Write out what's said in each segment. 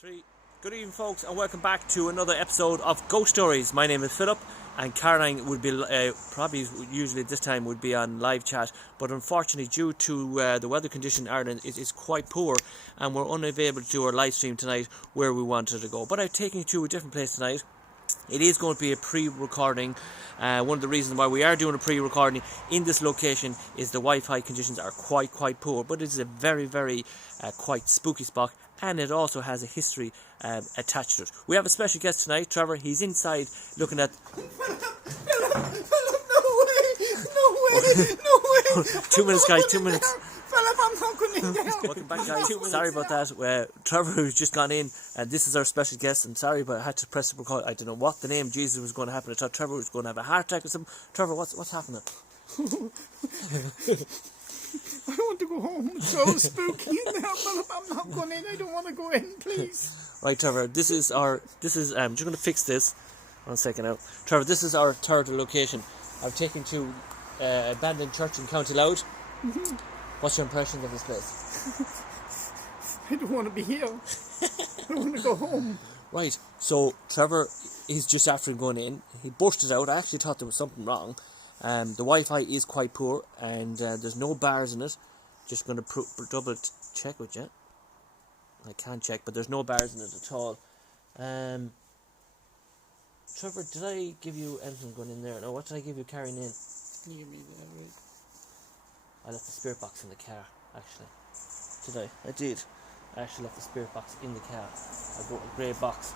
Three. Good evening, folks, and welcome back to another episode of Ghost Stories. My name is Philip, and Caroline would be probably usually this time would be on live chat, but unfortunately, due to the weather condition in Ireland, it is quite poor, and we're unable to do our live stream tonight where we wanted to go. But I've taken you to a different place tonight. It is going to be a pre-recording. One of the reasons why we are doing a pre-recording in this location is the Wi-Fi conditions are quite poor, but it is a very quite spooky spot, and it also has a history attached to it. We have a special guest tonight, Trevor. He's inside looking at... No way! 2 minutes, guys, 2 minutes. I'm not going in there. Welcome back, guys. Sorry about that. Trevor, who's just gone in, and this is our special guest. I'm sorry, but I had to press the record. I don't know what the name Jesus was going to happen. I thought Trevor was going to have a heart attack or something. Trevor, what's happening? I want to go home. It's so spooky in there, Philip. I'm not going in. I don't want to go in, please. Right, Trevor. I'm just going to fix this. 1 second now. Trevor, this is our third location. I've taken to abandoned church in County Louth. Mm-hmm. What's your impressions of this place? I don't want to be here. I want to go home. Right, so Trevor is just after going in. He busted out. I actually thought there was something wrong. The Wi-Fi is quite poor, and there's no bars in it. Just going to double check with you. I can't check, but there's no bars in it at all. Trevor, did I give you anything going in there? No, what did I give you carrying in? You give me that, right? I left the spirit box in the car, actually. Did I? I did. I actually left the spirit box in the car. I bought a grey box.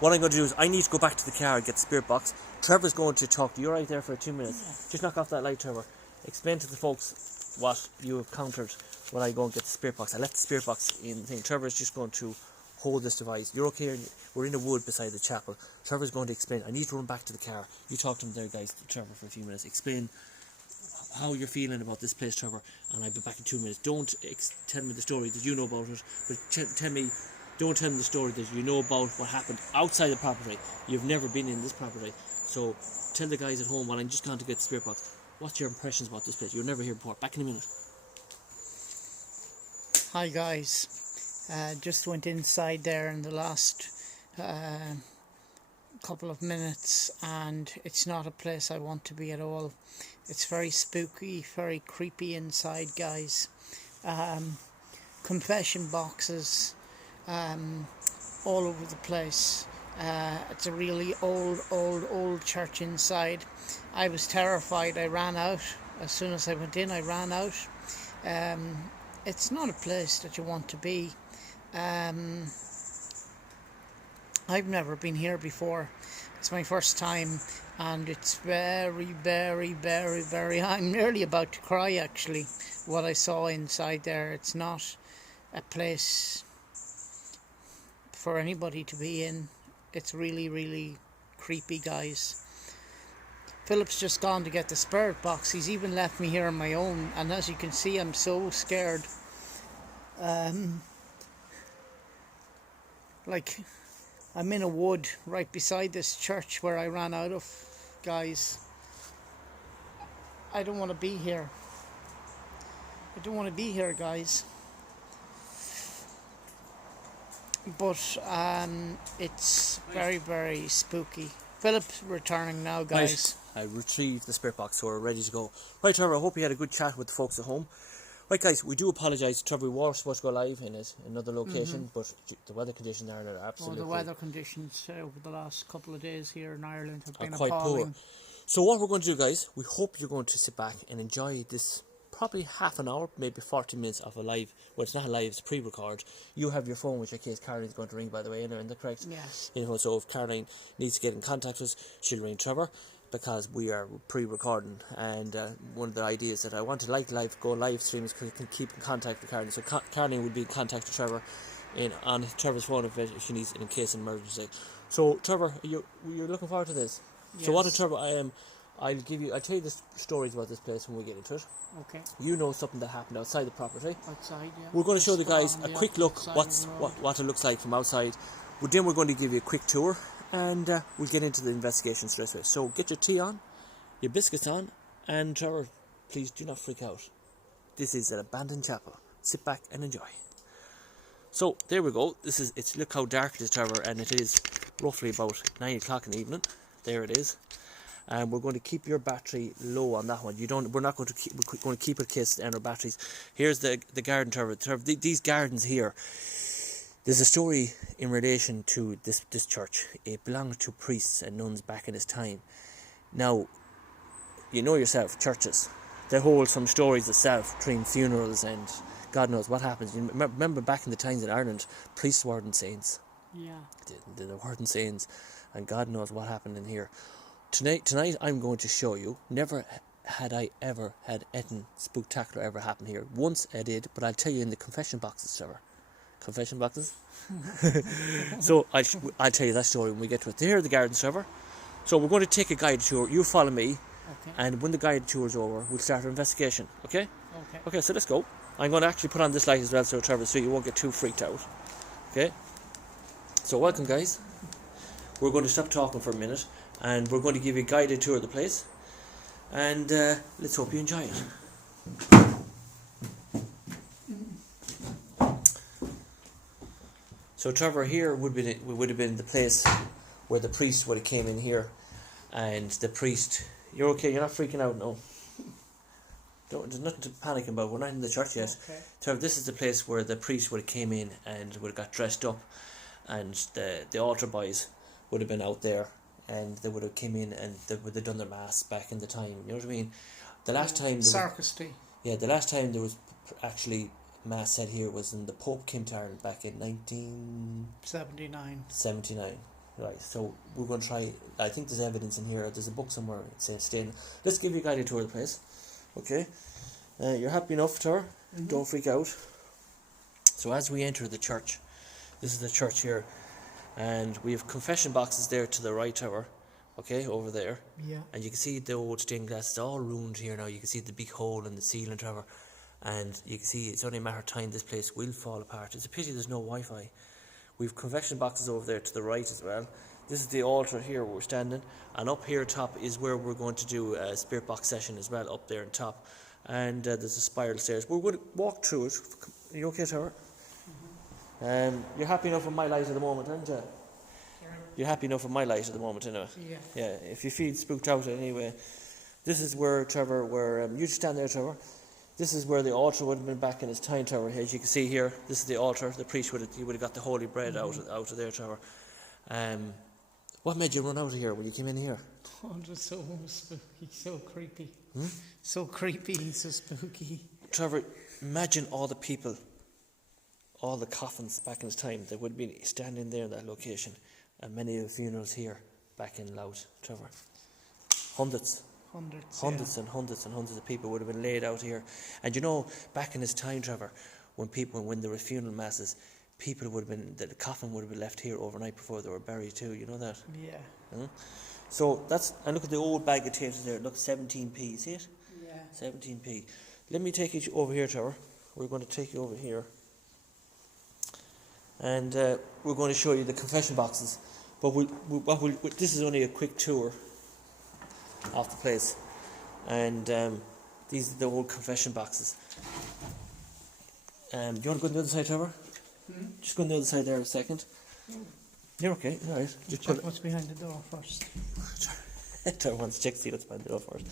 What I'm going to do is I need to go back to the car and get the spirit box. Trevor's going to talk to you right there for 2 minutes. Yeah. Just knock off that light, Trevor. Explain to the folks what you have encountered when I go and get the spirit box. I left the spirit box in the thing. Trevor's just going to hold this device. You're okay? We're in the wood beside the chapel. Trevor's going to explain. I need to run back to the car. You talk to him there, guys, Trevor, for a few minutes. Explain how you're feeling about this place, Trevor, and I'll be back in 2 minutes. Don't tell me the story that you know about it, but don't tell me the story that you know about what happened outside the property. You've never been in this property, so tell the guys at home while I'm just going to get the spirit box. What's your impressions about this place? You're never here before. Back in a minute. Hi guys, just went inside there in the last couple of minutes, and it's not a place I want to be at all. It's very spooky, very creepy inside, guys. Confession boxes all over the place. It's a really old church inside. I was terrified. I ran out. As soon as I went in, I ran out. It's not a place that you want to be. I've never been here before. It's my first time, and it's very I'm nearly about to cry, actually, what I saw inside there. It's not a place for anybody to be in. It's really creepy, guys. Philip's just gone to get the spirit box. He's even left me here on my own, and as you can see, I'm so scared. I'm in a wood right beside this church where I ran out of, guys. I don't want to be here. I don't want to be here, guys. But it's very spooky. Philip's returning now, guys. Right. I retrieved the spirit box, so we're ready to go. Right, Trevor, I hope you had a good chat with the folks at home. Right, guys, we do apologise. Trevor, we were supposed to go live in another location, but the weather conditions are absolutely... the weather conditions over the last couple of days here in Ireland have been quite appalling. Poor. So what we're going to do, guys, we hope you're going to sit back and enjoy this probably half an hour, maybe 40 minutes of a live... Well, it's not a live, it's a pre-record. You have your phone, which in case Caroline's going to ring, by the way, isn't that correct? Yes. So if Caroline needs to get in contact with us, she'll ring Trevor, because we are pre-recording, and one of the ideas that I want to go live streams because you can keep in contact with Caroline. So Caroline would be in contact with Trevor on Trevor's phone if she needs in case of emergency. So Trevor, you're looking forward to this. Yes. So what did Trevor I'll tell you the stories about this place when we get into it. Okay. You know something that happened outside the property. Outside, yeah. We're going to show the guys a quick look what it looks like from outside. Then we're going to give you a quick tour, and we'll get into the investigation straight away. So get your tea on, your biscuits on, and Trevor, please do not freak out. This is an abandoned chapel. Sit back and enjoy. So there we go. Look how dark it is, Trevor, and it is roughly about 9 o'clock in the evening. There it is. And we're going to keep your battery low on that one. We're not going to keep. We're going to keep it in case our batteries. Here's the garden, Trevor. These gardens here. There's a story in relation to this church. It belonged to priests and nuns back in his time. Now, you know yourself, churches, they hold some stories themselves between funerals and God knows what happens. You remember back in the times in Ireland, priests weren't saints. Yeah. They weren't saints, and God knows what happened in here. Tonight I'm going to show you. Never had I ever had anything spectacular ever happen here. Once I did, but I'll tell you in the confession boxes, Trevor. Confession boxes. So I'll tell you that story when we get to it. Here are the gardens, Trevor. So we're going to take a guided tour. You follow me, Okay. and when the guided tour is over, we'll start our investigation. Okay? Okay. Okay. So let's go. I'm going to actually put on this light as well, so Trevor, so you won't get too freaked out. Okay? So welcome, guys. We're going to stop talking for a minute, and we're going to give you a guided tour of the place, and let's hope you enjoy it. So Trevor, here would have been the place where the priest would have came in here, and the priest. You're okay. You're not freaking out, no. There's nothing to panic about. We're not in the church yet. Okay. Trevor, this is the place where the priest would have came in and would have got dressed up, and the altar boys would have been out there, and they would have came in and they would have done their mass back in the time. You know what I mean? The last time. Sacristy. The last time there was actually mass said here was in the Pope came to Ireland back in 1979. Right, so we're going to try. I think there's evidence in here. There's a book somewhere saying staying. Let's give you a guided tour of the place. Okay, you're happy enough, Trevor? Mm-hmm. Don't freak out. So as we enter the church, this is the church here, and we have confession boxes there to the right, Trevor. Okay, over there. Yeah. And you can see the old stained glass. It's all ruined here now. You can see the big hole in the ceiling, Trevor. And you can see it's only a matter of time this place will fall apart. It's a pity there's no Wi-Fi. We've confession boxes over there to the right as well. This is the altar here where we're standing. And up here top is where we're going to do a spirit box session as well, up there on top. And there's a spiral stairs. We're going to walk through it. Are you okay, Trevor? Mm-hmm. You're happy enough with my light at the moment, aren't you? You're happy enough with my light at the moment, anyway. Yeah. If you feel spooked out anyway, this is where Trevor, you just stand there, Trevor. This is where the altar would have been back in his time, Trevor. As you can see here, this is the altar. The priest would have got the holy bread out of there, Trevor. What made you run out of here when you came in here? Oh, just so spooky, so creepy. So creepy and so spooky. Trevor, imagine all the people, all the coffins back in his time that would be standing there in that location, and many of the funerals here back in Louth, Trevor. Hundreds and hundreds and hundreds of people would have been laid out here. And you know, back in his time, Trevor, when there were funeral masses, people would have been, the coffin would have been left here overnight before they were buried too. You know that? Yeah. So and look at the old bag of tapes there. Look, 17p. See it? Yeah. 17p. Let me take you over here, Trevor. We're going to take you over here, and we're going to show you the confession boxes. But this is only a quick tour of the place, and these are the old confession boxes. Do you want to go on the other side, Trevor? Just go on the other side there a second. You're okay, alright. Just check what's behind the door first. Trevor wants to check see what's behind the door first.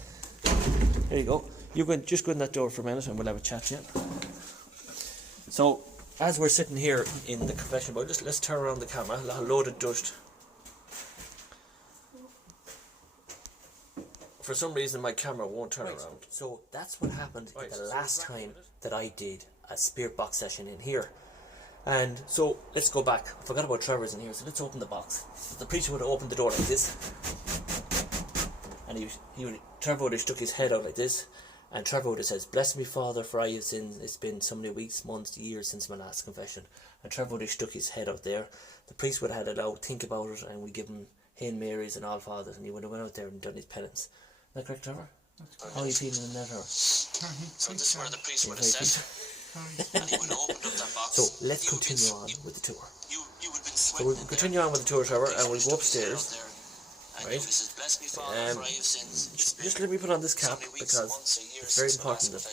There you go. Just go in that door for a minute and we'll have a chat to you. So, as we're sitting here in the confession box, let's turn around the camera. A load of dust. For some reason my camera won't turn around. So that's what happened the last time that I did a spirit box session in here. And so let's go back. I forgot about Trevor's in here, so let's open the box. The preacher would have opened the door like this, and Trevor would have stuck his head out like this, and Trevor would have says, "Bless me, Father, for I have sinned. It's been so many weeks, months, years since my last confession." And Trevor would have stuck his head out there. The priest would have had it out, think about it, and we give him Hail Marys and All Fathers, and he would have went out there and done his penance. Is that correct, Trevor? That's correct. How are you feeling in that, Trevor? So this is where the priest would have said, and he would have opened up that box. So let's continue on with the tour. You would been So we'll continue on with the tour, Trevor, and we'll go upstairs. Right. Bless me, Father, for I have sinned. Just let me put on this cap because it's very important that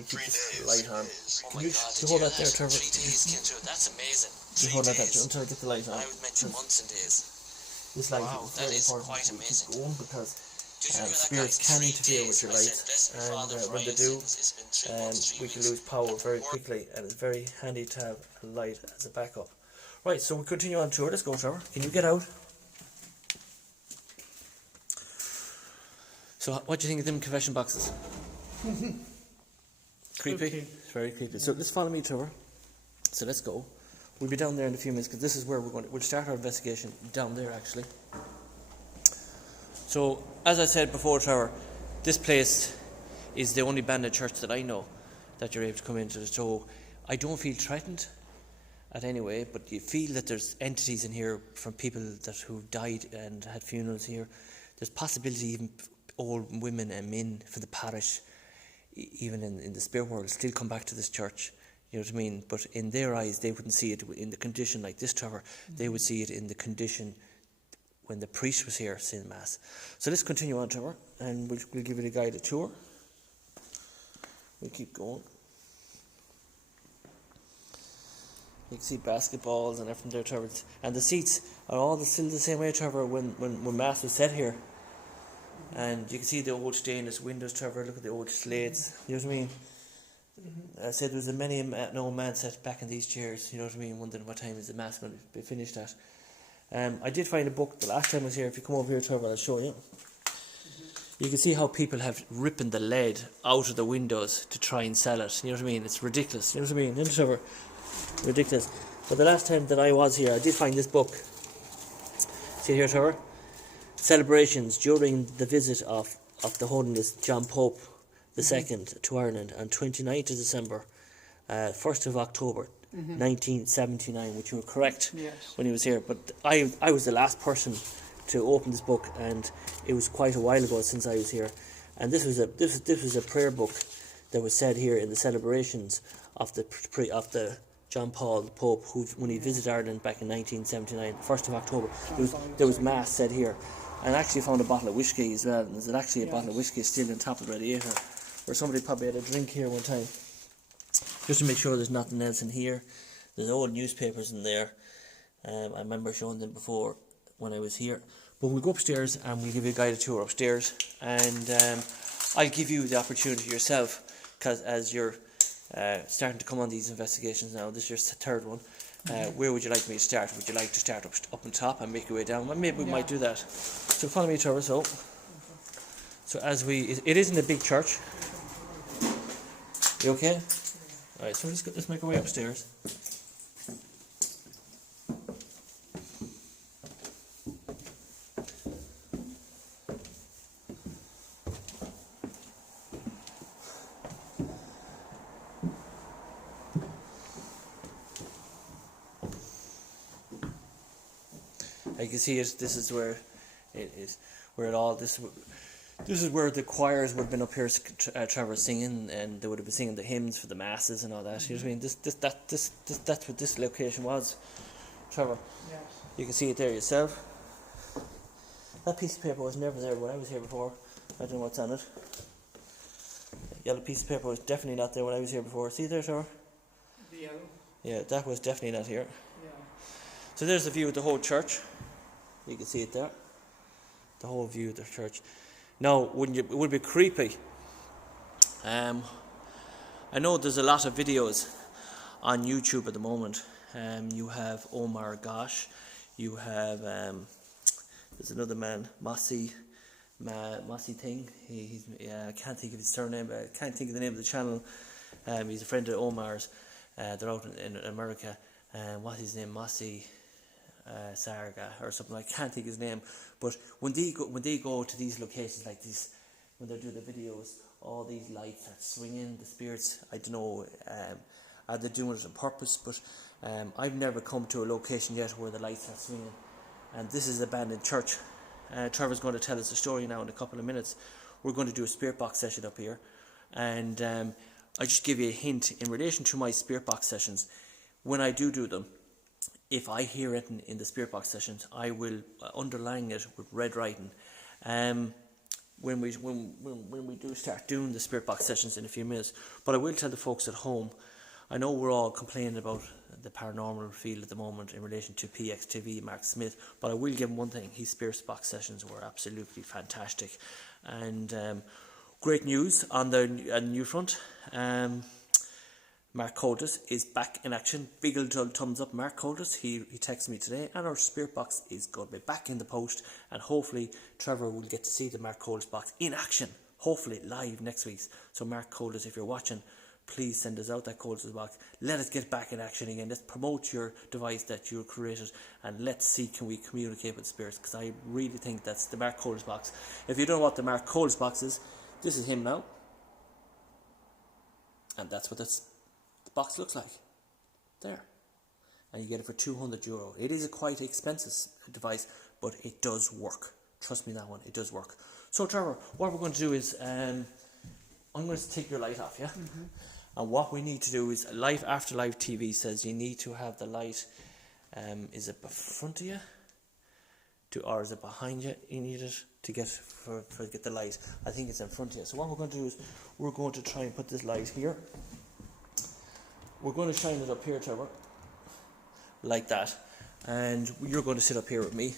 we keep 3 this days. light on. Oh Can my you God, just did hold you that there, Trevor? 3 days came through. That's amazing. You 3 hold that days. there until I get the light on. I would mention months and days. This light Wow, is that very is important quite to keep amazing. going because Did you hear that, spirits guys? can 3 interfere with days. your I lights, said, bless me, and Father, for when I they have do, sinned. It's been 3 months, 3 we weeks. can lose power very quickly, and it's very handy to have a light as a backup. Right, so we continue on tour. Let's go, Trevor. Can you get out? So, what do you think of them confession boxes? Creepy? Okay. It's very creepy. So, let's follow me, Trevor. So, let's go. We'll be down there in a few minutes because this is where we'll start our investigation down there, actually. So, as I said before, Trevor, this place is the only abandoned church that I know that you're able to come into. So, I don't feel threatened at any way, but you feel that there's entities in here from people who died and had funerals here. There's possibility even old women and men from the parish, even in the spirit world, still come back to this church. You know what I mean? But in their eyes, they wouldn't see it in the condition like this, Trevor. They would see it in the condition when the priest was here saying Mass. So let's continue on, Trevor, and we'll give it a guided tour. We'll keep going. You can see basketballs and everything there, Trevor. And the seats are all still the same way, Trevor, when Mass was said here. And you can see the old stainless windows, Trevor. Look at the old slates. You know what I mean? I said there was many an old man sat back in these chairs. You know what I mean? Wondering what time is the Mass going to be finished at. I did find a book the last time I was here. If you come over here, Trevor, I'll show you. You can see how people have ripping the lead out of the windows to try and sell it. You know what I mean? It's ridiculous. You know what I mean? Isn't it, Trevor? Ridiculous. But the last time that I was here, I did find this book. See here, Trevor? Celebrations during the visit of the Holiness John Pope II to Ireland on 29th of December, 1st of October, 1979, which you were correct when he was here. But I was the last person to open this book, and it was quite a while ago since I was here. And this was a prayer book that was said here in the celebrations of the John Paul the Pope, who when he visited Ireland back in 1979, 1st of October, there was Mass said here. And I actually found a bottle of whiskey as well. And there's actually a bottle of whiskey still on top of the radiator, where somebody probably had a drink here one time. Just to make sure there's nothing else in here. There's old newspapers in there. I remember showing them before when I was here. But we'll go upstairs and we'll give you a guided tour upstairs. And I'll give you the opportunity yourself, because as you're starting to come on these investigations now, this is your third one. Where would you like me to start? Would you like to start up on top and make your way down? Well, maybe we might do that. So follow me, Trevor. So as it isn't a big church. You okay? Alright, so let's make our way upstairs. You can see it. This is where it is. Where it all this is where the choirs would have been up here, Trevor, singing, and they would have been singing the hymns for the masses and all that. You know what I mean? That's what this location was, Trevor. Yes. You can see it there yourself. That piece of paper was never there when I was here before. I don't know what's on it. That yellow piece of paper was definitely not there when I was here before. See there, Trevor? The yellow. Yeah, that was definitely not here. Yeah. So there's the view of the whole church. You can see it there. The whole view of the church. Now, it would be creepy. I know there's a lot of videos on YouTube at the moment. You have Omar Gosh. You have there's another man, Mossy Thing. I can't think of his surname. I can't think of the name of the channel. He's a friend of Omar's. They're out in America. What's his name? Mossy Sarga or something. I can't think his name. But when they go to these locations like this, when they do the videos, all these lights are swinging. The spirits, I don't know, are they doing it on purpose? But I've never come to a location yet where the lights are swinging. And this is an abandoned church. Trevor's going to tell us a story now in a couple of minutes. We're going to do a spirit box session up here, and I just give you a hint in relation to my spirit box sessions. When I do them, if I hear it in the spirit box sessions, I will underline it with red writing. when we do start doing the spirit box sessions in a few minutes. But I will tell the folks at home, I know we're all complaining about the paranormal field at the moment in relation to PXTV, Mark Smith, but I will give him one thing: his spirit box sessions were absolutely fantastic. And great news on the new front. Mark Coldis is back in action. Big old thumbs up, Mark Coldis. He texted me today, and our spirit box is going to be back in the post, and hopefully Trevor will get to see the Mark Coldis box in action, hopefully live next week. So Mark Coldis, if you're watching, please send us out that Coldis box. Let us get back in action again. Let's promote your device that you created, and let's see can we communicate with spirits, because I really think that's the Mark Coldis box. If you don't know what the Mark Coldis box is, this is him now, and that's what the box looks like there, and you get it for €200. It is a quite expensive device, but it does work. Trust me, that one, it does work. So Trevor, what we're going to do is I'm going to take your light off, yeah? Mm-hmm. And what we need to do is Afterlife TV says you need to have the light, is it front of you or is it behind you? You need it to get get the light. I think it's in front of you. So what we're going to do is we're going to try and put this light here. We're going to shine it up here, Trevor, like that, and you're going to sit up here with me,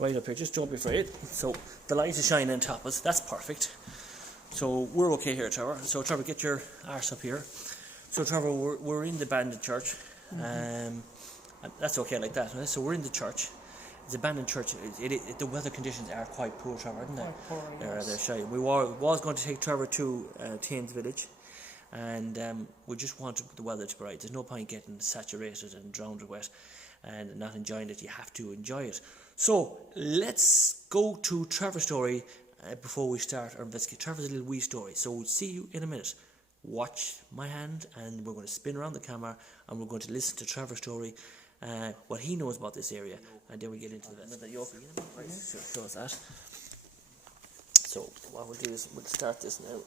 right up here. Just don't be afraid. So the light is shining on top of us. That's perfect. So we're okay here, Trevor. So Trevor, get your arse up here. So Trevor, we're in the abandoned church. And that's okay like that. Right? So we're in the church. It's abandoned church. The weather conditions are quite poor, Trevor, aren't they? Quite poor, yes. They're shy. We was going to take Trevor to Thames Village, and we just wanted the weather to be right. There's no point getting saturated and drowned wet and not enjoying it. You have to enjoy it. So let's go to Trevor's story before we start our investigation. Trevor's little wee story. So we'll see you in a minute. Watch my hand, and we're going to spin around the camera, and we're going to listen to Trevor's story, what he knows about this area, and then we get into the rest. Right, so show us that. So what we'll do is we'll start this now.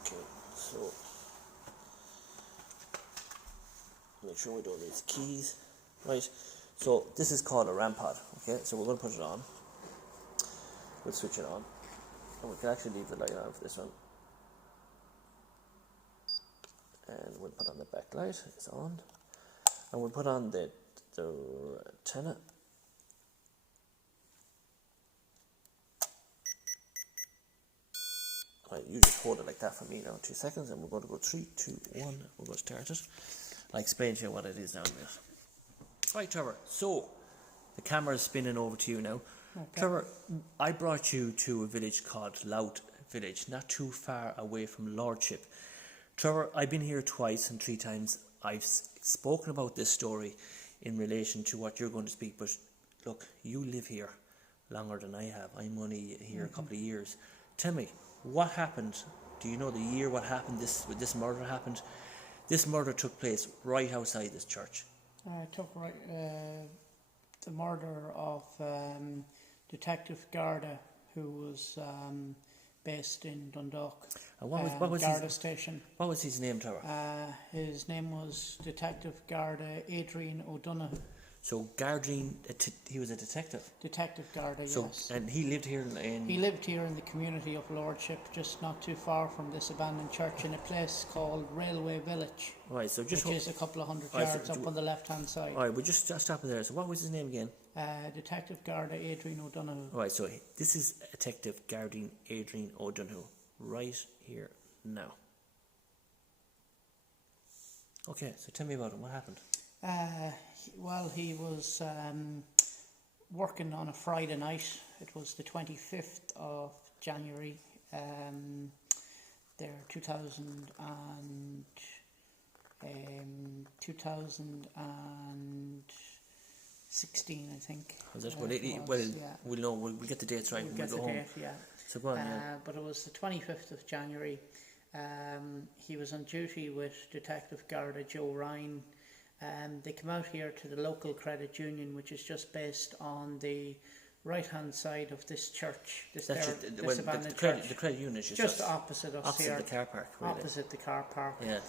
Okay, so make sure we don't need the keys. Right, so this is called a RAM pod. Okay, so we're going to put it on. We'll switch it on, and we can actually leave the light on for this one. And we'll put on the back light. It's on, and we'll put on the antenna. Right, you just hold it like that for me now. 2 seconds, and we're going to go 3, 2, 1. We're going to start it. I'll explain to you what it is now in a minute. Right, Trevor. So the camera is spinning over to you now. Okay. Trevor, I brought you to a village called Louth Village, not too far away from Lordship. Trevor, I've been here twice and 3 times. I've spoken about this story in relation to what you're going to speak, but look, you live here longer than I have. I'm only here a couple of years. Tell me, what happened? Do you know the year what happened? This murder happened. This murder took place right outside this church. The murder of Detective Garda, who was based in Dundalk. And what was Garda Station. What was his name, Trevor? His name was Detective Garda Adrian O'Donoghue. So Gardine, he was a detective. Detective Garda, so, yes. And he lived here in. He lived here in the community of Lordship, just not too far from this abandoned church, in a place called Railway Village. Right, so just which is a couple of hundred yards up on the left-hand side. Right, we'll just stop there. So what was his name again? Detective Garda Adrian O'Donoghue. Right, so this is Detective Gardine Adrian O'Donoghue, right here now. Okay, so tell me about him. What happened? Well, he was working on a Friday night. It was the 25th of January, 2016, I think. Was it? We'll know. We'll get the dates right when we go home. Date, yeah. So go on, yeah. But it was the 25th of January. He was on duty with Detective Garda Joe Ryan. They come out here to the local credit union, which is just based on the right-hand side of this church. This abandoned church. The credit union is just opposite us here. Opposite the car park, really. Opposite the car park. Yeah.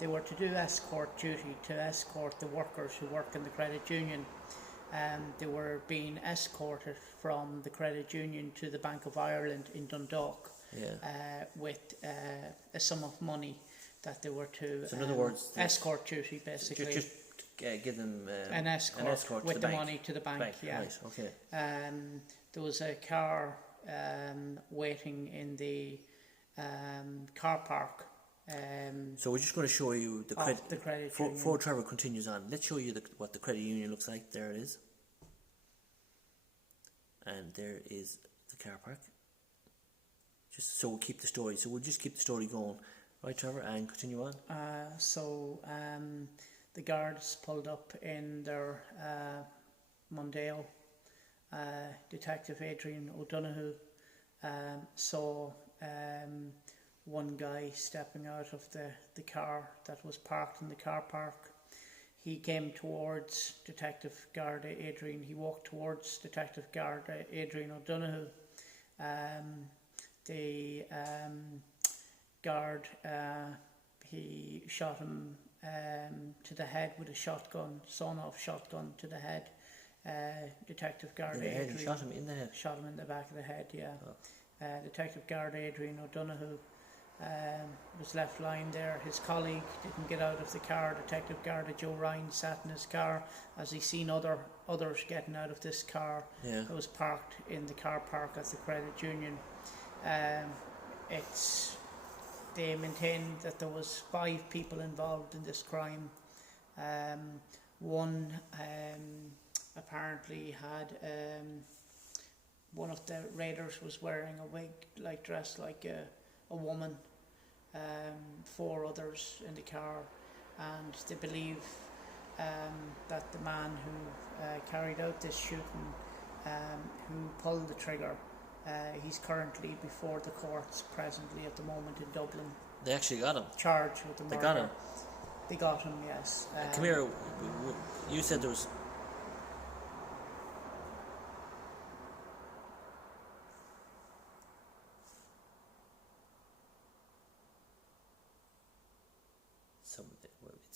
They were to do escort duty to escort the workers who work in the credit union. They were being escorted from the credit union to the Bank of Ireland in Dundalk with a sum of money that they were to, so in other words, escort duty basically. Just give them an escort to with the bank. money to the bank. Yeah. Right. Okay. There was a car waiting in the car park. So we're just going to show you the credit. The credit union. Before Trevor continues on, let's show you what the credit union looks like. There it is, and there is the car park. Just so we'll keep the story. So we'll just keep the story going, right, Trevor, and continue on. The guards pulled up in their Mondeo. Detective Adrian O'Donoghue saw one guy stepping out of the car that was parked in the car park. He came towards Detective Garda Adrian. He walked towards Detective Garda Adrian O'Donoghue. The guard, he shot him to the head with a shotgun, sawn-off shotgun to the head. Detective Garda Adrian shot him in the head. Shot him in the back of the head. Yeah. Detective Garda Adrian O'Donoghue was left lying there. His colleague didn't get out of the car. Detective Garda Joe Ryan sat in his car as he seen others getting out of this car that was parked in the car park at the credit union. They maintained that there was 5 people involved in this crime. One apparently had one of the raiders was wearing a wig, dressed like a woman. 4 others in the car, and they believe that the man who carried out this shooting, who pulled the trigger, he's currently before the courts presently at the moment in Dublin. They actually got him. Charged with the murder. They got him. They got him, yes. Come here. You said there was.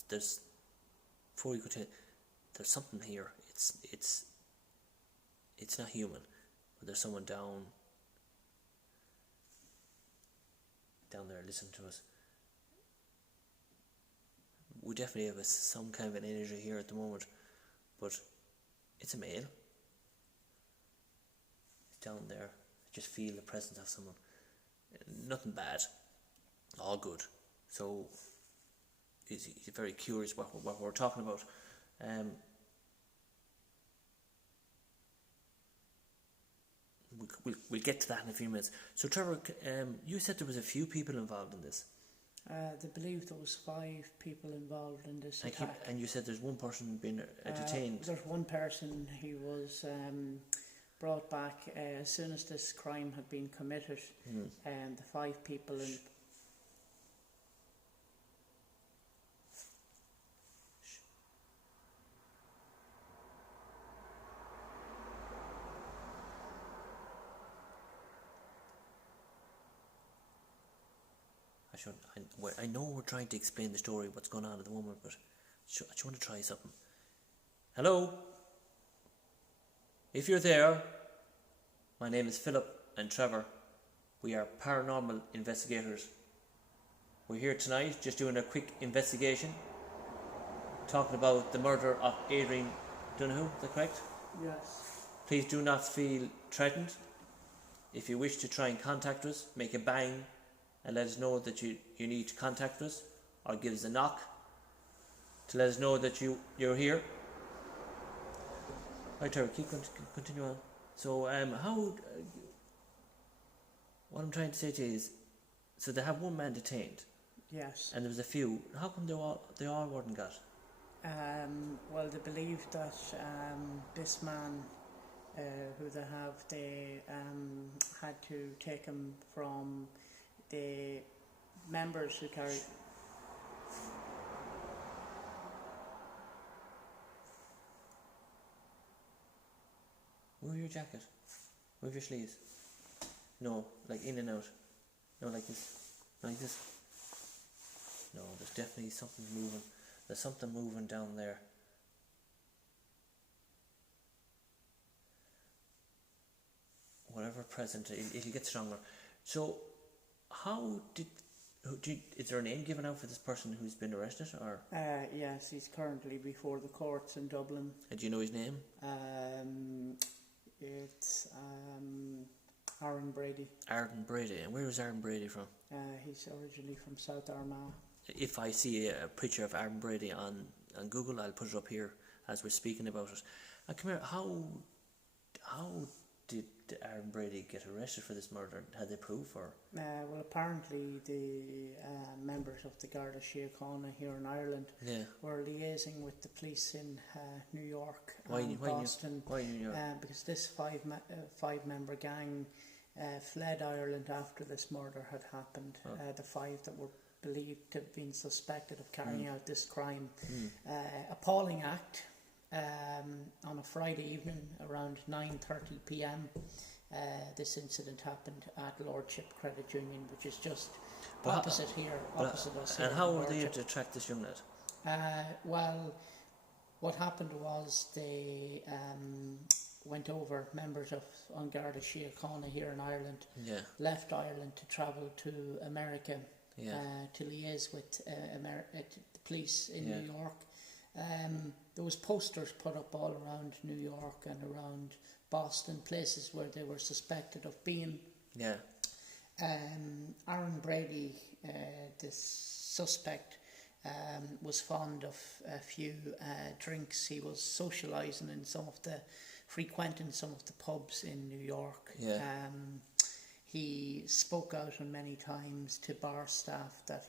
There's. Before you continue, there's something here. It's not human, but there's someone down there listening to us. We definitely have some kind of an energy here at the moment, but it's a male. It's down there. I just feel the presence of someone. Nothing bad, all good. So he's very curious what we're talking about. We'll get to that in a few minutes. So Trevor, you said there was a few people involved in this. They believe there was 5 people involved in this attack. And you said there's one person being detained. There's one person who was brought back as soon as this crime had been committed. The 5 people in. I know we're trying to explain the story, what's going on at the moment, but I just want to try something. Hello? If you're there, my name is Philip and Trevor. We are paranormal investigators. We're here tonight just doing a quick investigation, talking about the murder of Adrian Donoghue, is that correct? Yes. Please do not feel threatened. If you wish to try and contact us, make a bang and let us know that you need to contact us, or give us a knock to let us know that you're here. Right, Trevor, continue on. So, what I'm trying to say to you is, so they have one man detained. Yes. And there was a few. How come they all weren't got? Well, they believe that this man who they had to take him from the members who carried. Move your jacket. Move your sleeves. No, like in and out. No, like this. Like this. No, there's definitely something moving. There's something moving down there. present, it'll get stronger. So, is there a name given out for this person who's been arrested, or? Yes, he's currently before the courts in Dublin. Do you know his name? It's Aaron Brady. Aaron Brady. And where is Aaron Brady from? He's originally from South Armagh. If I see a picture of Aaron Brady on Google, I'll put it up here as we're speaking about it. And come here, how did Aaron Brady get arrested for this murder? Had they proof, or? Well, apparently the members of the Garda Síochána here in Ireland were liaising with the police in New York and Boston. Why New York? Because this five-member gang fled Ireland after this murder had happened. The five that were believed to have been suspected of carrying out this crime. Appalling act. On a Friday evening around 9:30 p.m. This incident happened at Lordship Credit Union, which is just opposite us. And how were they able to track this young lad? Well, what happened was they went over, members of Garda Síochána here in Ireland, left Ireland to travel to America to liaise with the police in New York. There was posters put up all around New York and around Boston, places where they were suspected of being. Aaron Brady, this suspect, was fond of a few drinks. He was socialising frequenting some of the pubs in New York. He spoke out on many times to bar staff that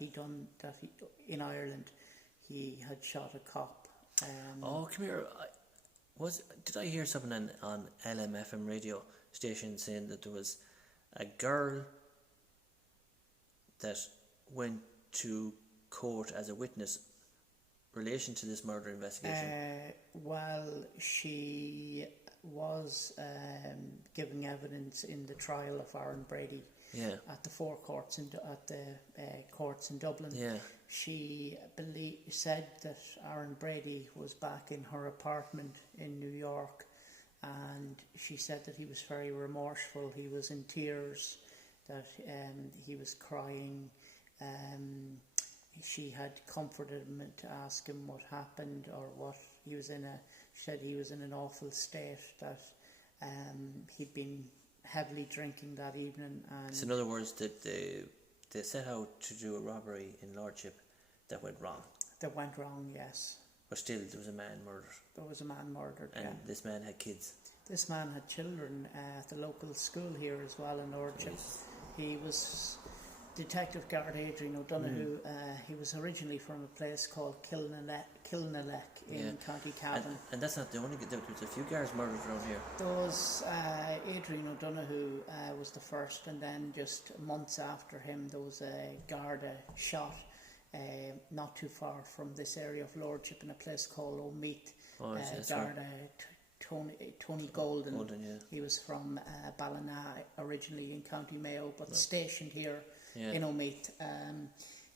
in Ireland he had shot a cop. Come here. Did I hear something on LMFM radio station saying that there was a girl that went to court as a witness relation to this murder investigation? Well, she was giving evidence in the trial of Aaron Brady at the courts in Dublin. She said that Aaron Brady was back in her apartment in New York, and she said that he was very remorseful. He was in tears, that he was crying. She had comforted him to ask him what happened or what he was in. She said he was in an awful state, that he'd been heavily drinking that evening. And so in other words, that they set out to do a robbery in Lordship that went wrong. That went wrong, yes. But still, there was a man murdered. There was a man murdered, and this man had kids. This man had children at the local school here as well in Lordship. He was Detective Guard Adrian O'Donoghue. He was originally from a place called Kilnalek in County Cavan. And that's not the only. There was a few guards murdered around here. Adrian O'Donoghue was the first, and then just months after him there was a Garda shot not too far from this area of Lordship in a place called O'Meath. Garda Tony Golden. He was from Ballina originally in County Mayo, but stationed here in O'Meath.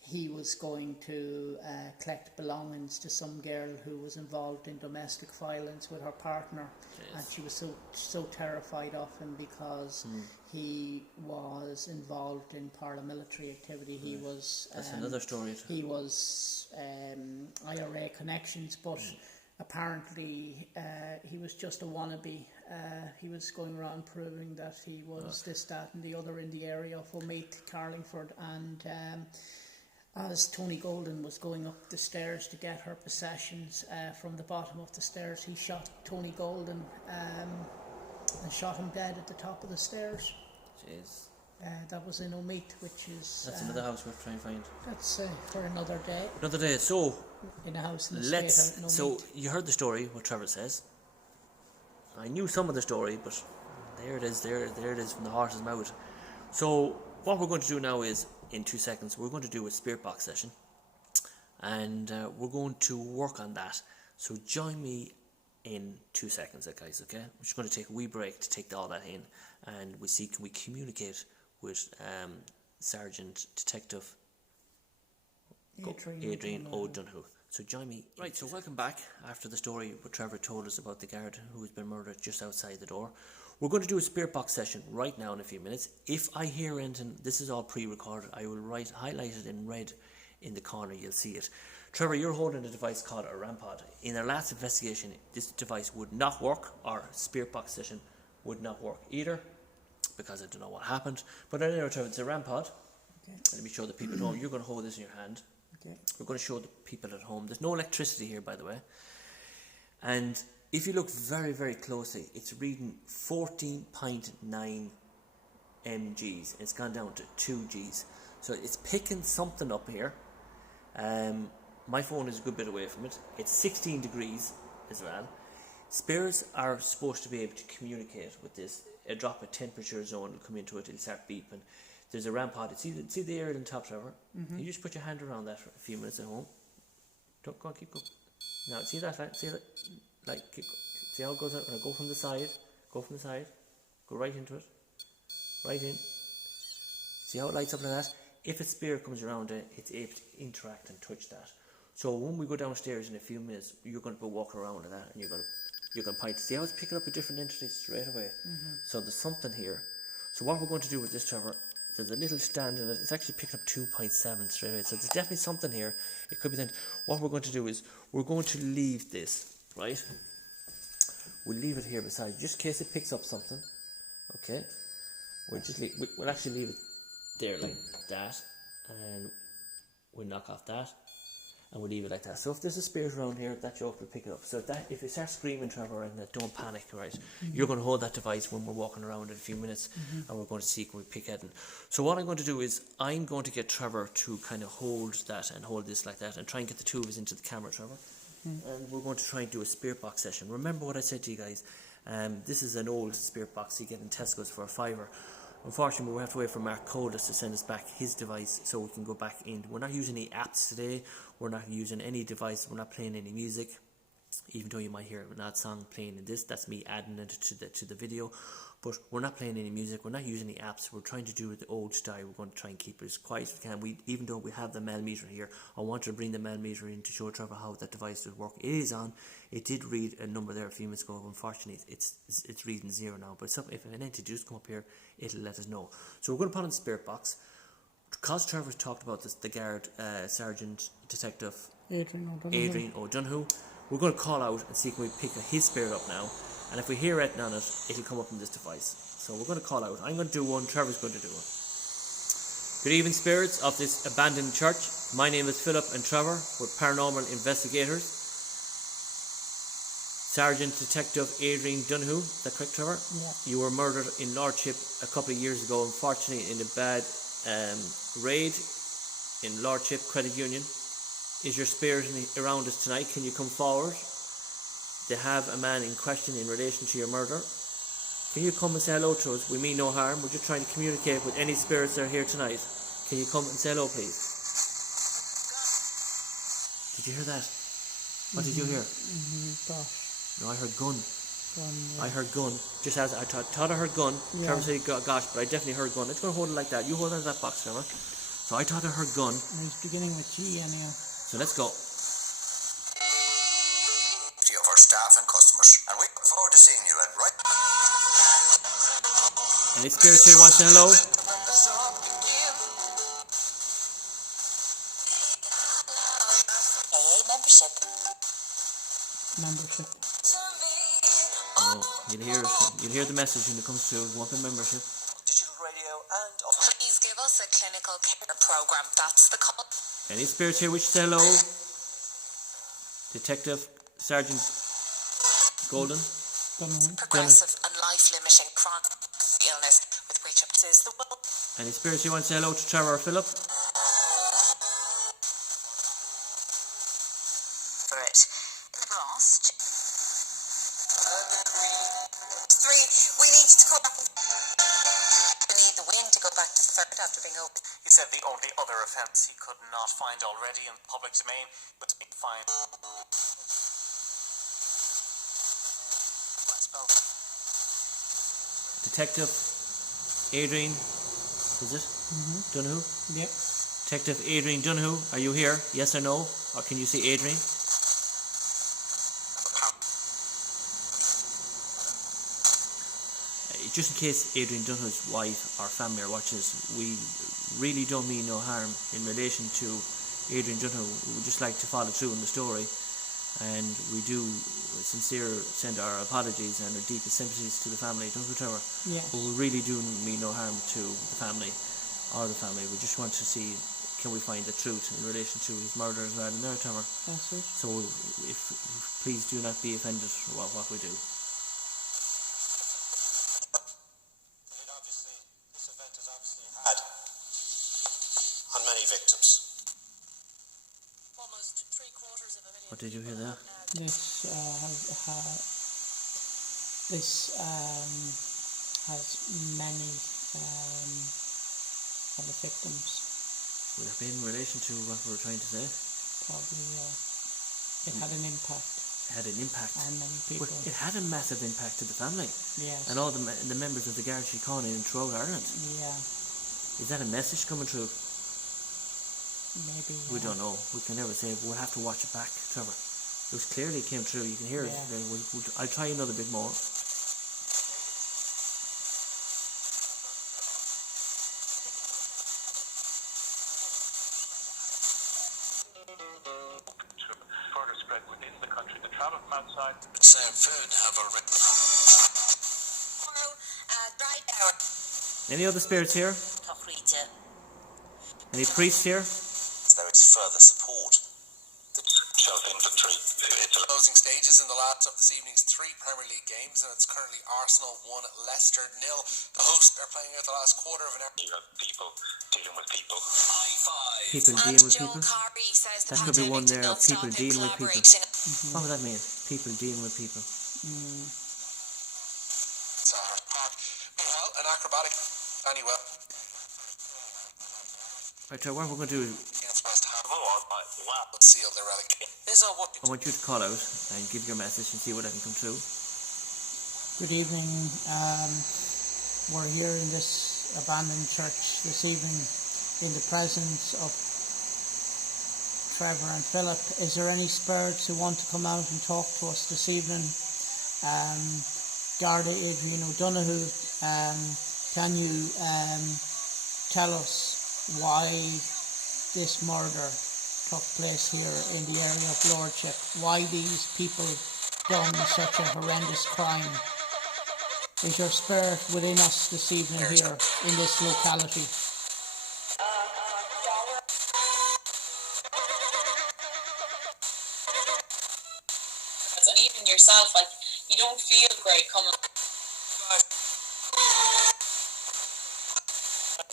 He was going to collect belongings to some girl who was involved in domestic violence with her partner, and she was so terrified of him because he was involved in paramilitary activity. He was that's another story. He was IRA connections, but apparently he was just a wannabe. He was going around proving that he was this, that and the other in the area of O'Meath, Carlingford, and as Tony Golden was going up the stairs to get her possessions from the bottom of the stairs, he shot Tony Golden and shot him dead at the top of the stairs. Jeez. That was in O'Meath, which is... That's another house we're trying to find. That's for another day. Another day. So, in a house in the state out in O'Meath. So, you heard the story, what Trevor says. I knew some of the story, but there it is, there it is from the horse's mouth. So, what we're going to do now is, in 2 seconds, we're going to do a spirit box session. And we're going to work on that. So, join me in 2 seconds, guys, okay? I'm just going to take a wee break to take all that in. And we see, can we communicate with Sergeant Detective Adrian O'Donoghue. So join me. Right, so welcome back after the story what Trevor told us about the guard who's been murdered just outside the door. We're going to do a spirit box session right now in a few minutes. If I hear anything, this is all pre-recorded, I will highlight it in red in the corner, you'll see it. Trevor, you're holding a device called a rampod. In our last investigation, this device would not work, or spirit box session would not work either, because I don't know what happened. But anyway, Trevor, it's a rampod. Okay. Let me show the people at home. You're going to hold this in your hand. Okay. We're going to show the people at home. There's no electricity here, by the way. And if you look very, very closely, it's reading 14.9 mgs. It's gone down to 2 Gs. So it's picking something up here. My phone is a good bit away from it. It's 16 degrees as well. Spirits are supposed to be able to communicate with this. A drop of temperature zone will come into it, it'll start beeping. There's a rampod. See the area on top, Trevor? You just put your hand around that for a few minutes at home. Don't go on, keep going. Now, see that? Right? See that? See how it goes out? Go from the side. Go from the side. Go right into it. Right in. See how it lights up like that? If a spirit comes around it, it's able to interact and touch that. So when we go downstairs in a few minutes, you're going to be walking around like that, and you're going to point. See how it's picking up a different entity straight away. So there's something here. So what we're going to do with this, Trevor, there's a little stand in it. It's actually picking up 2.7 straight away. So there's definitely something here. It could be that. What we're going to do is we're going to leave this, right? We'll leave it here beside, just in case it picks up something. Okay. We'll actually leave it there like that, and we'll knock off that, and we'll leave it like that. So if there's a spirit around here, that joke will pick it up. So if it starts screaming, Trevor, and don't panic, right? You're going to hold that device when we're walking around in a few minutes, and we're going to see can we pick it. So what I'm going to do is I'm going to get Trevor to kind of hold that and hold this like that, and try and get the two of us into the camera, Trevor. And we're going to try and do a spirit box session. Remember what I said to you guys. This is an old spirit box you get in Tesco's for $5. Unfortunately, we have to wait for Mark Codus to send us back his device so we can go back in. We're not using any apps today. We're not using any device. We're not playing any music. Even though you might hear an odd song playing in this, that's me adding it to the video. But we're not playing any music. We're not using any apps. We're trying to do it the old style. We're going to try and keep it as quiet as we can. Even though we have the millimeter here, I wanted to bring the millimeter in to show Trevor how that device does work. It is on. It did read a number there a few minutes ago. Unfortunately, it's reading 0 now. But if an entity does come up here, it'll let us know. So we're going to put on the spirit box. Because Trevor's talked about this, the guard, Sergeant Detective Adrian O'Donoghue, we're going to call out and see if we pick his spirit up now. And if we hear anything on it, it'll come up on this device. So we're going to call out. I'm going to do one, Trevor's going to do one. Good evening, spirits of this abandoned church. My name is Philip and Trevor. We're paranormal investigators. Sergeant Detective Adrian Donoghue, is that correct, Trevor? Yeah. You were murdered in Lordship a couple of years ago, unfortunately in a bad raid in Lordship Credit Union. Is your spirit around us tonight? Can you come forward? They have a man in question in relation to your murder. Can you come and say hello to us? We mean no harm. We're just trying to communicate with any spirits that are here tonight. Can you come and say hello, please? Did you hear that? What did you hear? No, I heard gun. I heard gun. Just as I thought I heard gun. Yeah. Trevor said gosh, but I definitely heard gun. Let's go hold it like that. You hold on to that box, Trevor. So I thought I heard gun. And he's beginning with G anyhow. So let's go. Of our staff and customers, and we look forward to seeing you at right. Any spirits here want to say hello? Membership. Oh, you'll hear the message when it comes to wanting membership. Digital radio and. Please give us a clinical care program. That's the call. Any spirits here wish to say hello? Detective Sergeant Golden. Progressive and life-limiting chronic illness with which it is the will. Any spirits you want to say hello to Trevor or Philip? For it. In the past. We need to go back. We need the wind to go back to the front after being open. He said the only other offence he could not find already in the public domain was being fined. Detective Adrian, is it? Donoghue? Yep. Detective Adrian Donoghue, are you here? Yes or no? Or can you see Adrian? just in case Adrian Dunhu's wife or family are watching this, we really don't mean no harm in relation to Adrian Dunhu. We would just like to follow through on the story, and we do send our apologies and our deepest sympathies to the family, don't we, Trevor? Yes. But we really do mean no harm to the family or the family. We just want to see, can we find the truth in relation to his murder as well in there, Trevor? That's it. So if please do not be offended what we do. Obviously, this event has obviously had on many victims. Almost 750,000. What did you hear there? This has many of the victims. Would that be in relation to what we were trying to say? Probably, it had an impact. It had an impact. And many people. Well, it had a massive impact to the family. Yes. And all the members of the Garda Síochána in throughout Ireland. Yeah. Is that a message coming through? Maybe. We don't know. We can never say. We'll have to watch it back, Trevor. It was clearly came through. You can hear it. I'll try another bit more. Further spread within the country. The travel from outside. Same food have already. Any other spirits here? Any priests here? There is further support. Self-inventory. It's closing stages in the last of this evening's 3 Premier League games, and it's currently Arsenal 1, Leicester 0. The hosts are playing out the last quarter of an hour. You have people dealing with people. People dealing with people? That could be one there. People dealing with people. What would that mean? People dealing with people. Meanwhile, an acrobatic. Anyway. Right, so what we're going to do is Seal the relegation. I want you to call out and give your message and see what I can come through. Good evening. We're here in this abandoned church this evening in the presence of Trevor and Philip. Is there any spirits who want to come out and talk to us this evening? Garda Adrian O'Donoghue, can you tell us why this murder took place here in the area of Lordship? Why these people done such a horrendous crime? Is your spirit within us this evening here in this locality? And even yourself, like, you don't feel great coming.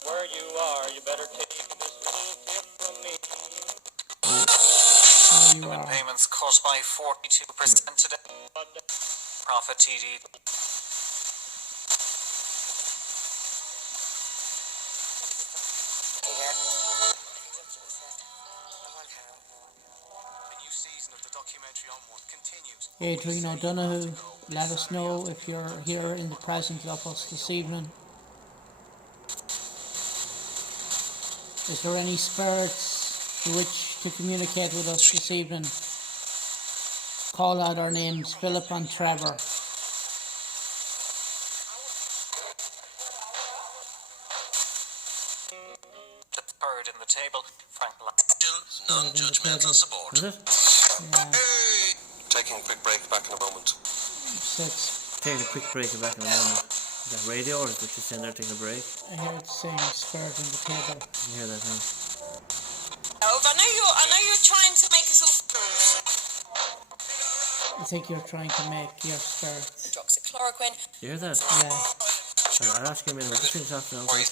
Where you are, you better take this little tip from me. You are. Payments cut by 42% today. Profit TD. The new season of the documentary on one continues. Adrian O'Donoghue, let us know if you're here in the presence of us this evening. Is there any spirits who wish to communicate with us this evening? Call out our names, Philip and Trevor. The third in the table, Frank Non-judgmental support. Is it? Yeah. Taking a quick break, back in a moment. Six. Taking a quick break back in a moment. Is that radio or is it just in there taking a break? I hear it saying spirit on the table. You hear that, huh? I know you're trying to make us all. I think you're trying to make your spirit. Hydroxychloroquine. You hear that? Yeah. I'll ask you in a minute. We'll just finish off now. Okay?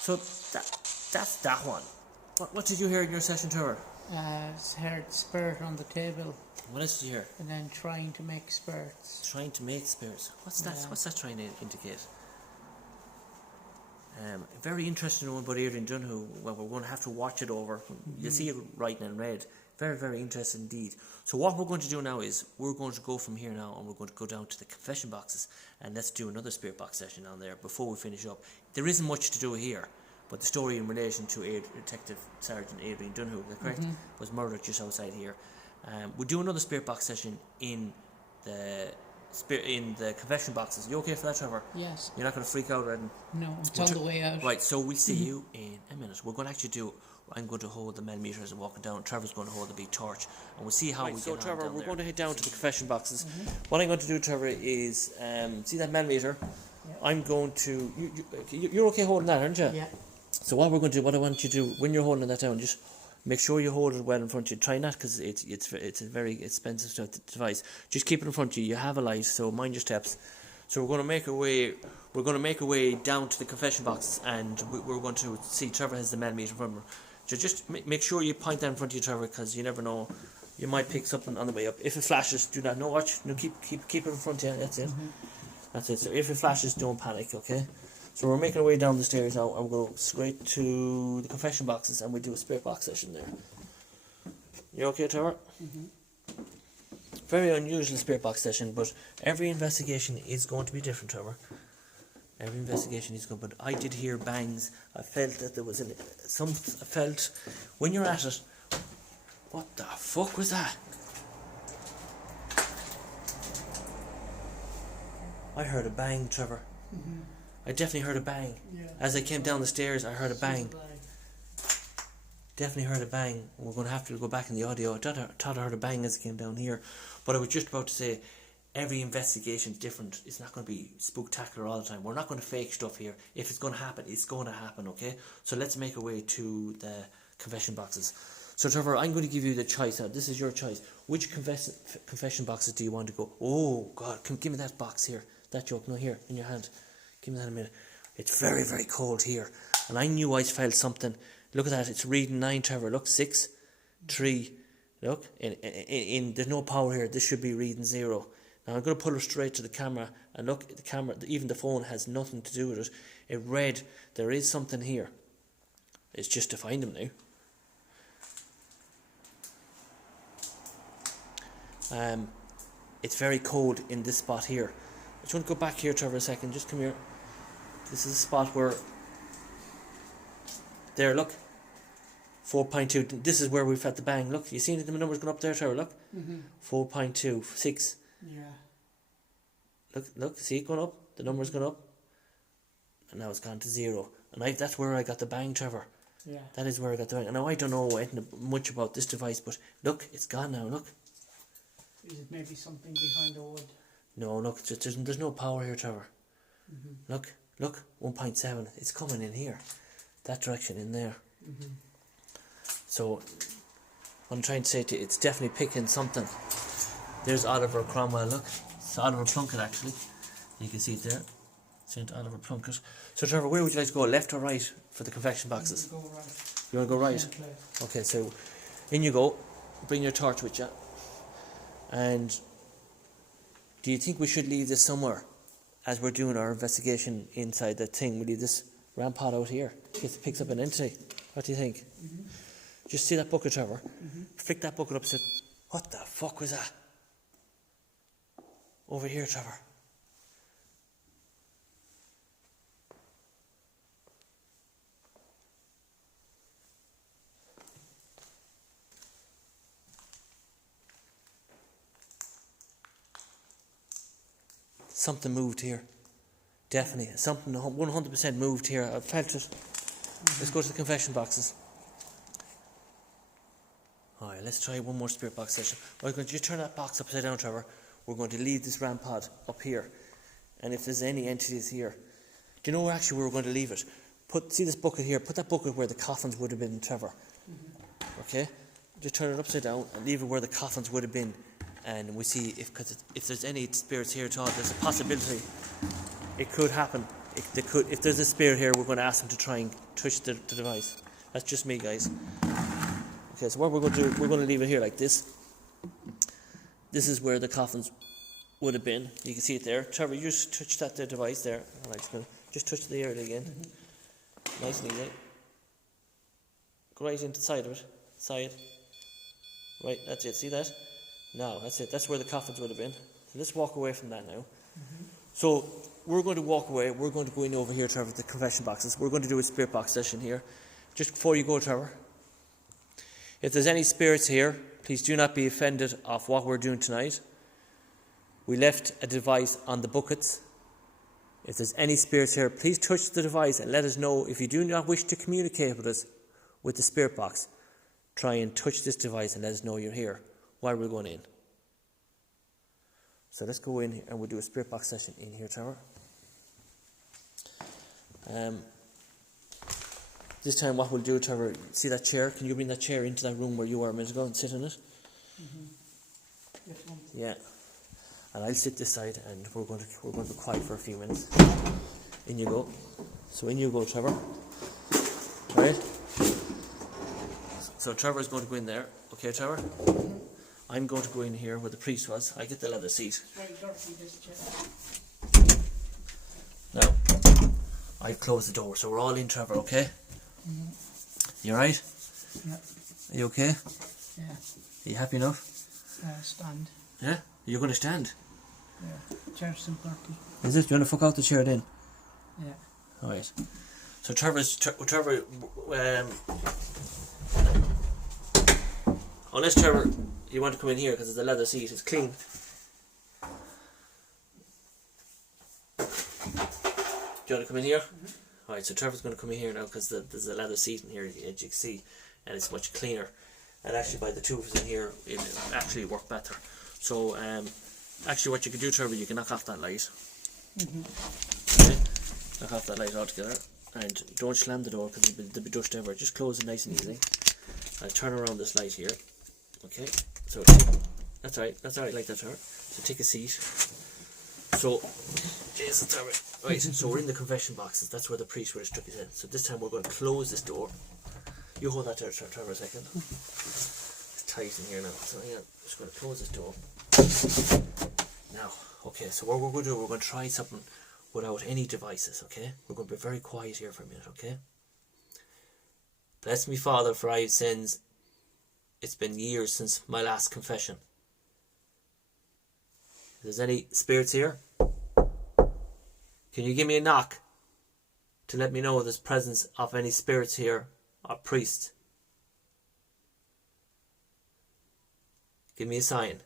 So that's that one. What did you hear in your session tour? I heard spirit on the table What else did you hear? and then trying to make spirits. Trying to make spirits. What's that? Yeah. What's that trying to indicate? Very interesting one about Adrian Dunhu. Well, we're going to have to watch it over. You see it writing in red. Very, very interesting indeed. So what we're going to do now is we're going to go from here now and we're going to go down to the confession boxes and let's do another spirit box session down there before we finish up. There isn't much to do here, but the story in relation to Detective Sergeant Adrian Dunhu, is that correct? Was murdered just outside here. We'll do another spirit box session in the confession boxes. You okay for that, Trevor? Yes. You're not going to freak out, Redden? No, it's on the way out. Right, so we'll see you in a minute. We're going to actually do... I'm going to hold the millimeter as I'm walking down. Trevor's going to hold the big torch. And we'll see how we get on Trevor, down we're going to head down to the confession boxes. What I'm going to do, Trevor, is... see that millimeter? Yeah. I'm going to... You're okay holding that, aren't you? Yeah. So what we're going to do, what I want you to do, when you're holding that down, just make sure you hold it well in front of you. Try not, because it's a very expensive device. Just keep it in front of you. You have a light, so mind your steps. So we're going to make our way. We're going to make our way down to the confession boxes, and we're going to see. Trevor has the millimeter from her. So just make sure you point that in front of you, Trevor, because you never know. You might pick something on the way up. If it flashes, do not. No, watch. No, keep it in front of you. That's it. That's it. So if it flashes, don't panic. Okay. So we're making our way down the stairs now, and we'll go straight to the confession boxes, and we'll do a spirit box session there. You okay, Trevor? Very unusual spirit box session, but every investigation is going to be different, Trevor. Every investigation is going, but I did hear bangs. I felt that there was I felt when you're at it. What the fuck was that? I heard a bang, Trevor. I definitely heard a bang. Yeah. As I came down the stairs, I heard a bang. Definitely heard a bang. We're going to have to go back in the audio. I thought I heard a bang as I came down here. But I was just about to say, every investigation is different. It's not going to be spooktacular all the time. We're not going to fake stuff here. If it's going to happen, it's going to happen, okay? So let's make our way to the confession boxes. So Trevor, I'm going to give you the choice. Now, this is your choice. Which confession boxes do you want to go? Oh, God, give me that box here. That joke, no, here, in your hand. Give me that a minute. It's very, very cold here. And I knew I felt something. Look at that. It's reading 9, Trevor. Look, 6, 3. Look, there's no power here. This should be reading 0. Now I'm going to pull her straight to the camera. And look, the camera, even the phone has nothing to do with it. It read, there is something here. It's just to find them now. It's very cold in this spot here. I just want to go back here, Trevor, a second. Just come here. This is a spot where... There, look. 4.2. This is where we've had the bang. Look, you seen the numbers going up there, Trevor? Look. 4.2. 6. Yeah. Look. See it going up? The number's going up. And now it's gone to 0. And that's where I got the bang, Trevor. Yeah. That is where I got the bang. And now I don't know much about this device, but look, it's gone now. Look. Is it maybe something behind the wood? No, look, there's no power here, Trevor. Look, 1.7. It's coming in here. That direction in there. So, what I'm trying to say to you, it's definitely picking something. There's Oliver Cromwell, look. It's Oliver Plunkett, actually. You can see it there. St. Oliver Plunkett. So, Trevor, where would you like to go? Left or right for the confession boxes? Go right. You want to go right? Okay, so in you go. Bring your torch with you. And do you think we should leave this somewhere as we're doing our investigation inside that thing? We leave this rampart out here. It picks up an entity. What do you think? Just see that bucket, Trevor. Flick that bucket up and say, what the fuck was that? Over here, Trevor. Something moved here. Definitely. Something 100% moved here. I felt it. Let's go to the confession boxes. Alright, let's try one more spirit box session. We're going to just turn that box upside down, Trevor. We're going to leave this ramp pod up here. And if there's any entities here, do you know where actually we were going to leave it? See this bucket here. Put that bucket where the coffins would have been, Trevor. Okay? Just turn it upside down and leave it where the coffins would have been. And we see if there's any spirits here at all, there's a possibility it could happen. If there's a spirit here, we're going to ask them to try and twitch the device. That's just me, guys. Okay, so what we're going to do, we're going to leave it here like this. This is where the coffins would have been. You can see it there. Trevor, you just touch that device there. Alright, just touch the area again. Nice and easy. Go right into the side of it. Side. Right, that's it. See that? Now, that's it. That's where the coffins would have been. So let's walk away from that now. So we're going to walk away. We're going to go in over here, Trevor, the confession boxes. We're going to do a spirit box session here. Just before you go, Trevor, if there's any spirits here, please do not be offended of what we're doing tonight. We left a device on the buckets. If there's any spirits here, please touch the device and let us know. If you do not wish to communicate with us with the spirit box, try and touch this device and let us know you're here while we're going in. So let's go in and we'll do a spirit box session in here, Trevor. This time what we'll do, Trevor, see that chair? Can you bring that chair into that room where you were a minute ago and sit in it? This one. Yeah. And I'll sit this side and we're going to be quiet for a few minutes. In you go. So in you go, Trevor. Right? So Trevor's going to go in there. Okay, Trevor? Mm-hmm. I'm going to go in here where the priest was. I get the leather seat. Very dirty, this chair. Now, I've closed the door, so we're all in, Trevor, okay? Mm-hmm. You alright? Yeah. Are you okay? Yeah. Are you happy enough? Stand. Yeah? You're going to stand? Yeah. Chair's still dirty. Is it? Do you want to fuck out the chair then? Yeah. Alright. So Trevor, unless Trevor, you want to come in here because it's a leather seat, it's clean. Do you want to come in here? Mm-hmm. Alright, so Trevor's going to come in here now because there's a leather seat in here, as you can see, and it's much cleaner. And actually, by the two of us in here, it actually work better. So, actually, what you can do, Trevor, you can knock off that light. Mm-hmm. Okay? Knock off that light altogether, and don't slam the door because there'll be dust everywhere. Just close it nice and easy. I'll turn around this light here. Okay, so that's alright, like that, Trevor. So take a seat. So, yes, that's alright. Right, so we're in the confession boxes. That's where the priest would have stuck his head. So this time we're going to close this door. You hold that there, Trevor, a second. It's tight in here now. So yeah, I'm just going to close this door. Now, okay, so what we're going to do, we're going to try something without any devices, okay? We're going to be very quiet here for a minute, okay? Bless me, Father, for I have sins. It's been years since my last confession. If there's any spirits here, can you give me a knock to let me know there's presence of any spirits here or priests? Give me a sign.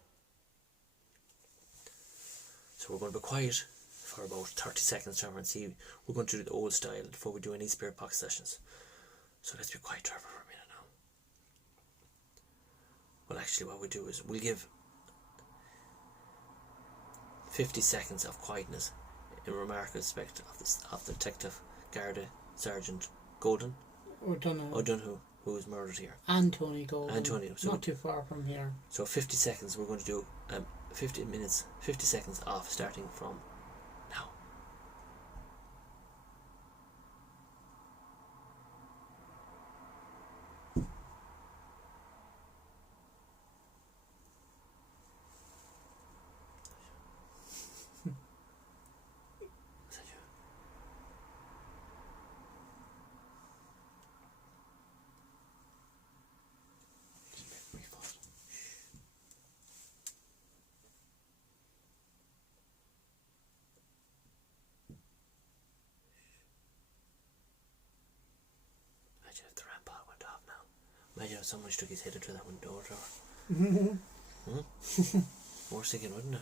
So we're going to be quiet for about 30 seconds, Trevor, and see. We're going to do the old style before we do any spirit box sessions. So let's be quiet, Trevor, for a minute now. Well, actually, what we do is we'll give 50 seconds of quietness in remarkable respect of the detective, Garda, Sergeant Golden. O'Donoghue, who was murdered here. Anthony Golden. Anthony. So not too far from here. So 50 seconds, we're going to do 50 seconds off, starting from now. Imagine if the rampart went off now. Imagine if someone stuck his head into that window, Trevor. Worse again, wouldn't it?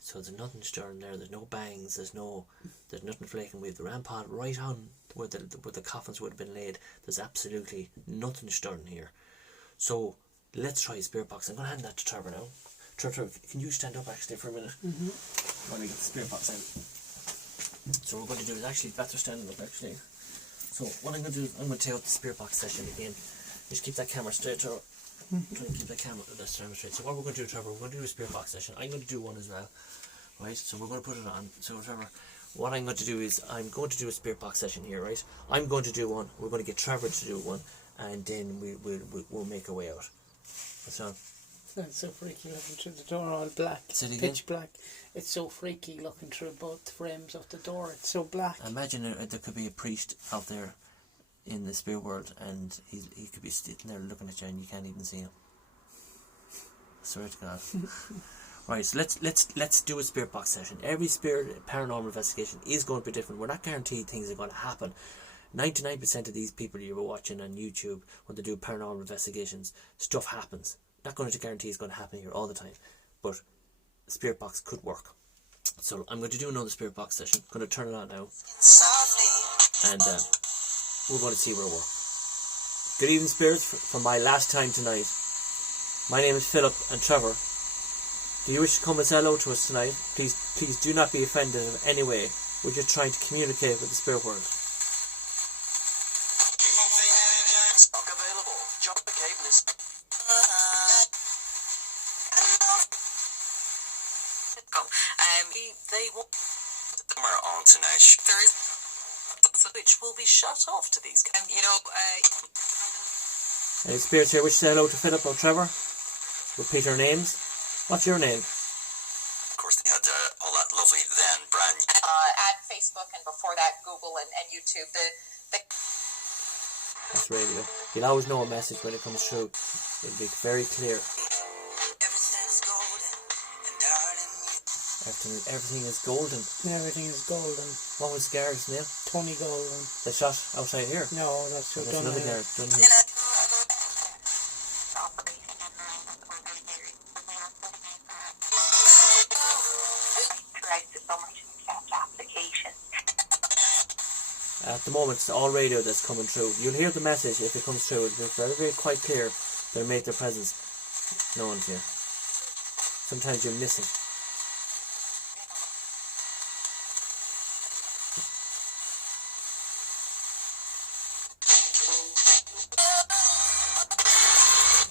So there's nothing stirring there. There's no bangs. There's nothing flaking. We have the rampart right on where the coffins would have been laid. There's absolutely nothing stirring here. So let's try a spirit box. I'm going to hand that to Trevor now. Trevor, can you stand up actually for a minute? While we get the spirit box out. So what we're going to do is actually better standing up actually. So what I'm going to do is I'm going to take out the spirit box session again. Just keep that camera straight, Trevor. Try and keep that camera straight. So what we're going to do, Trevor, we're going to do a spirit box session. I'm going to do one as well. Right, so we're going to put it on. So Trevor, what I'm going to do is I'm going to do a spirit box session here, right? I'm going to do one. We're going to get Trevor to do one, and then we'll make our way out. What's on? That's so freaky looking through the door, all black. Pitch black. It's so freaky looking through both frames of the door. It's so black. Imagine there could be a priest out there in the spirit world, and he could be sitting there looking at you, and you can't even see him. I swear to God. Right, so let's do a spirit box session. Every spirit paranormal investigation is going to be different. We're not guaranteed things are going to happen 99% of these people you were watching on YouTube when they do paranormal investigations, stuff happens. Not going to guarantee it's going to happen here all the time, but spirit box could work. So I'm going to do another spirit box session. I'm going to turn it on now, and we're going to see where it works. Good evening, spirits, for my last time tonight. My name is Philip and Trevor. Do you wish to come and say hello to us tonight? Please do not be offended in any way. We're just trying to communicate with the spirit world. Stock available. Jump the cable is. They want them are on tonight. There is which will be shut off to these. Any spirits here wish to say hello to Philip or Trevor? Repeat our names. What's your name? Of course, they had all that lovely then brand new. At Facebook and before that Google and YouTube. That's radio. You'll always know a message when it comes through. It'll be very clear. Everything is golden. Everything is golden. What was the garage name? Tony Golden. The shot outside here? No, that's There's another garage done here. At the moment, it's all radio that's coming through. You'll hear the message if it comes through. It's very, very quite clear. They'll make their presence known to you. Sometimes you miss it.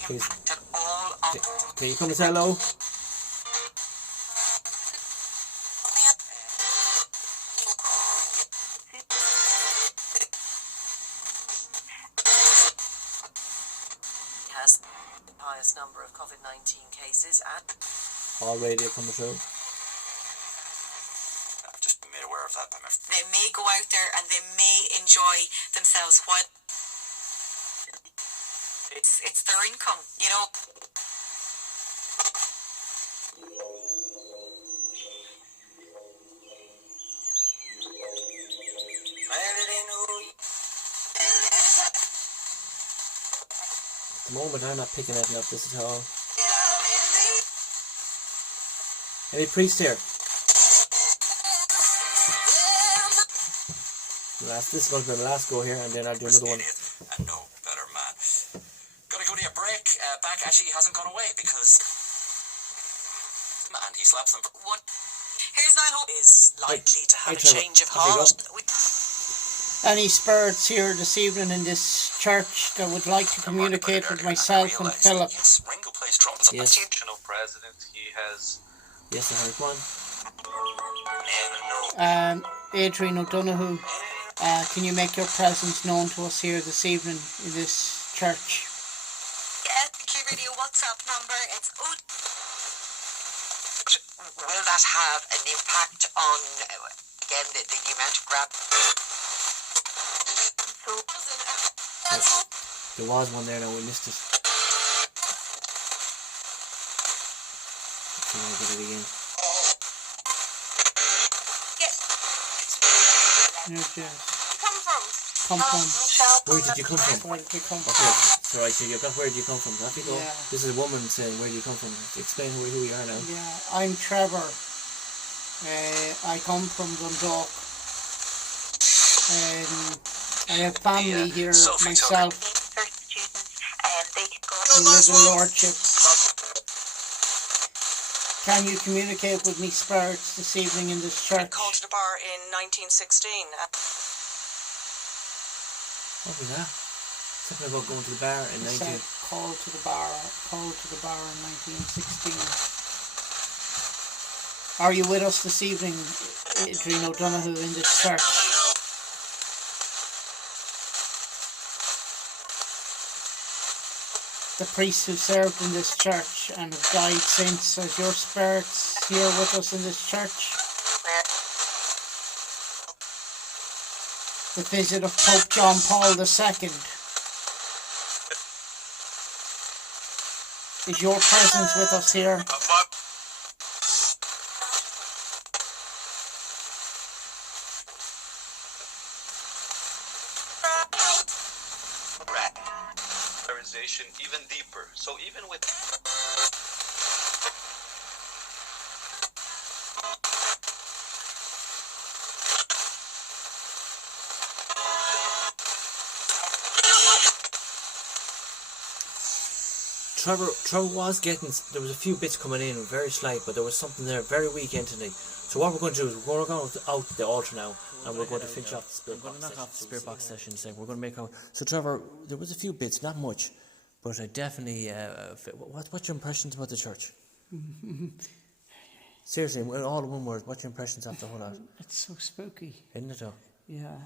Please. Can you come and say hello? Has the highest number of COVID-19 cases and All radio coming through. I've just been made aware of that by my friend. They may go out there and they may enjoy themselves while it's their income, At the moment, I'm not picking anything up this at all. Any priest here? This is going to be the last go here, and then I'll do another one. And no better man. Gotta go to a break. Back actually hasn't gone away because and he slaps them. one. Here's that hope Is likely to have a Trevor. change of Off you go. heart. Any spirits here this evening in this church that would like to communicate with myself and Philip? Yes, Ringo plays drums. Yes. National president. He has. Yes, I heard one. Adrian O'Donoghue, can you make your presence known to us here this evening in this church? Yeah, the Q Radio WhatsApp number. It's will that have an impact on again the amount of grab? There was one there, now we missed it. Let's see if I get it again. Yes, yes. Come from? Come from. Where did you come from? Where did you come Okay, from? so right, so you've got where do you come from? Off you go. Yeah. This is a woman saying, where do you come from? Explain who you are now. Yeah, I'm Trevor. I come from Dundalk. I have family here myself who live in Lordship. Can you communicate with me, spirits, this evening in this church? Called to the bar in 1916. What was that? Something about going to the bar in It 19... said called to the bar in 1916. Are you with us this evening, Adrian O'Donoghue, in this church? The priests who served in this church and have died since, as your spirits here with us in this church? The visit of Pope John Paul II. Is your presence with us here? So even with Trevor was getting, there was a few bits coming in, very slight, but there was something there, very weak entity. So what we're going to do is we're going to go out the altar now, and we're going to finish off the spirit box session. Spirit box session, so we're going to make out. So Trevor, there was a few bits, not much, but I definitely. What's your impressions about the church? Seriously, all in one word. What's your impressions after the whole lot? It's so spooky. Isn't it though? Yeah.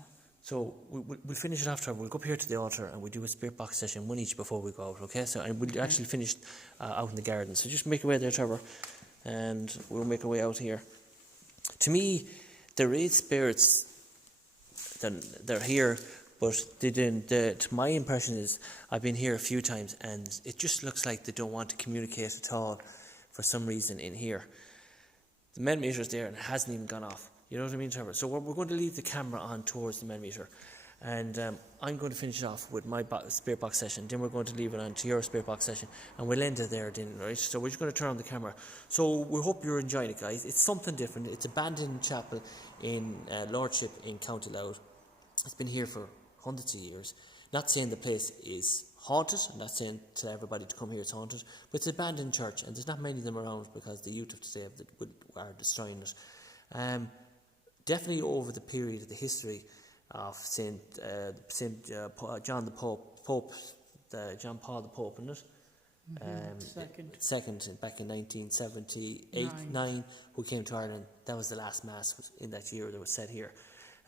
So we'll finish it after. We'll go up here to the altar and we'll do a spirit box session, one each before we go out, okay? So and we'll actually finish out in the garden. So just make your way there, Trevor, and we'll make our way out here. To me, there is spirits that they're here, but they didn't. To my impression is, I've been here a few times and it just looks like they don't want to communicate at all for some reason in here. The men meter's there and it hasn't even gone off. You know what I mean, Trevor? So we're going to leave the camera on towards the men meter, and I'm going to finish it off with my spirit box session. Then we're going to leave it on to your spirit box session, and we'll end it there then, right? So we're just going to turn on the camera. So we hope you're enjoying it, guys. It's something different. It's a abandoned chapel in Lordship in County Louth. It's been here for hundreds of years. Not saying the place is haunted. I'm not saying to everybody to come here it's haunted, but it's an abandoned church, and there's not many of them around because the youth of today are destroying it. Definitely over the period of the history of Saint John the Pope, John Paul the Pope, isn't it? Second, back in 1978-9, who came to Ireland. That was the last mass in that year that was said here.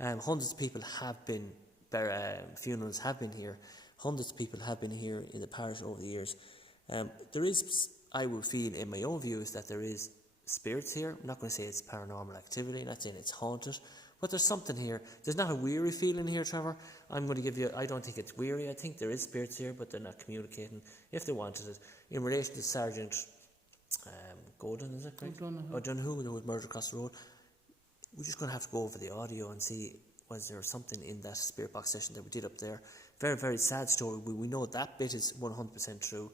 Hundreds of people have been, funerals have been here. Hundreds of people have been here in the parish over the years. There is, I would feel in my own views, that there is spirits here. I'm not going to say it's paranormal activity, not saying it's haunted, but there's something here. There's not a weary feeling here, Trevor. I'm going to give you, I don't think it's weary. I think there is spirits here, but they're not communicating if they wanted it. In relation to Sergeant Golden, is it correct? O'Donoghue, who was murdered across the road. We're just going to have to go over the audio and see, was there something in that spirit box session that we did up there. Very, very sad story. We know that bit is 100% true.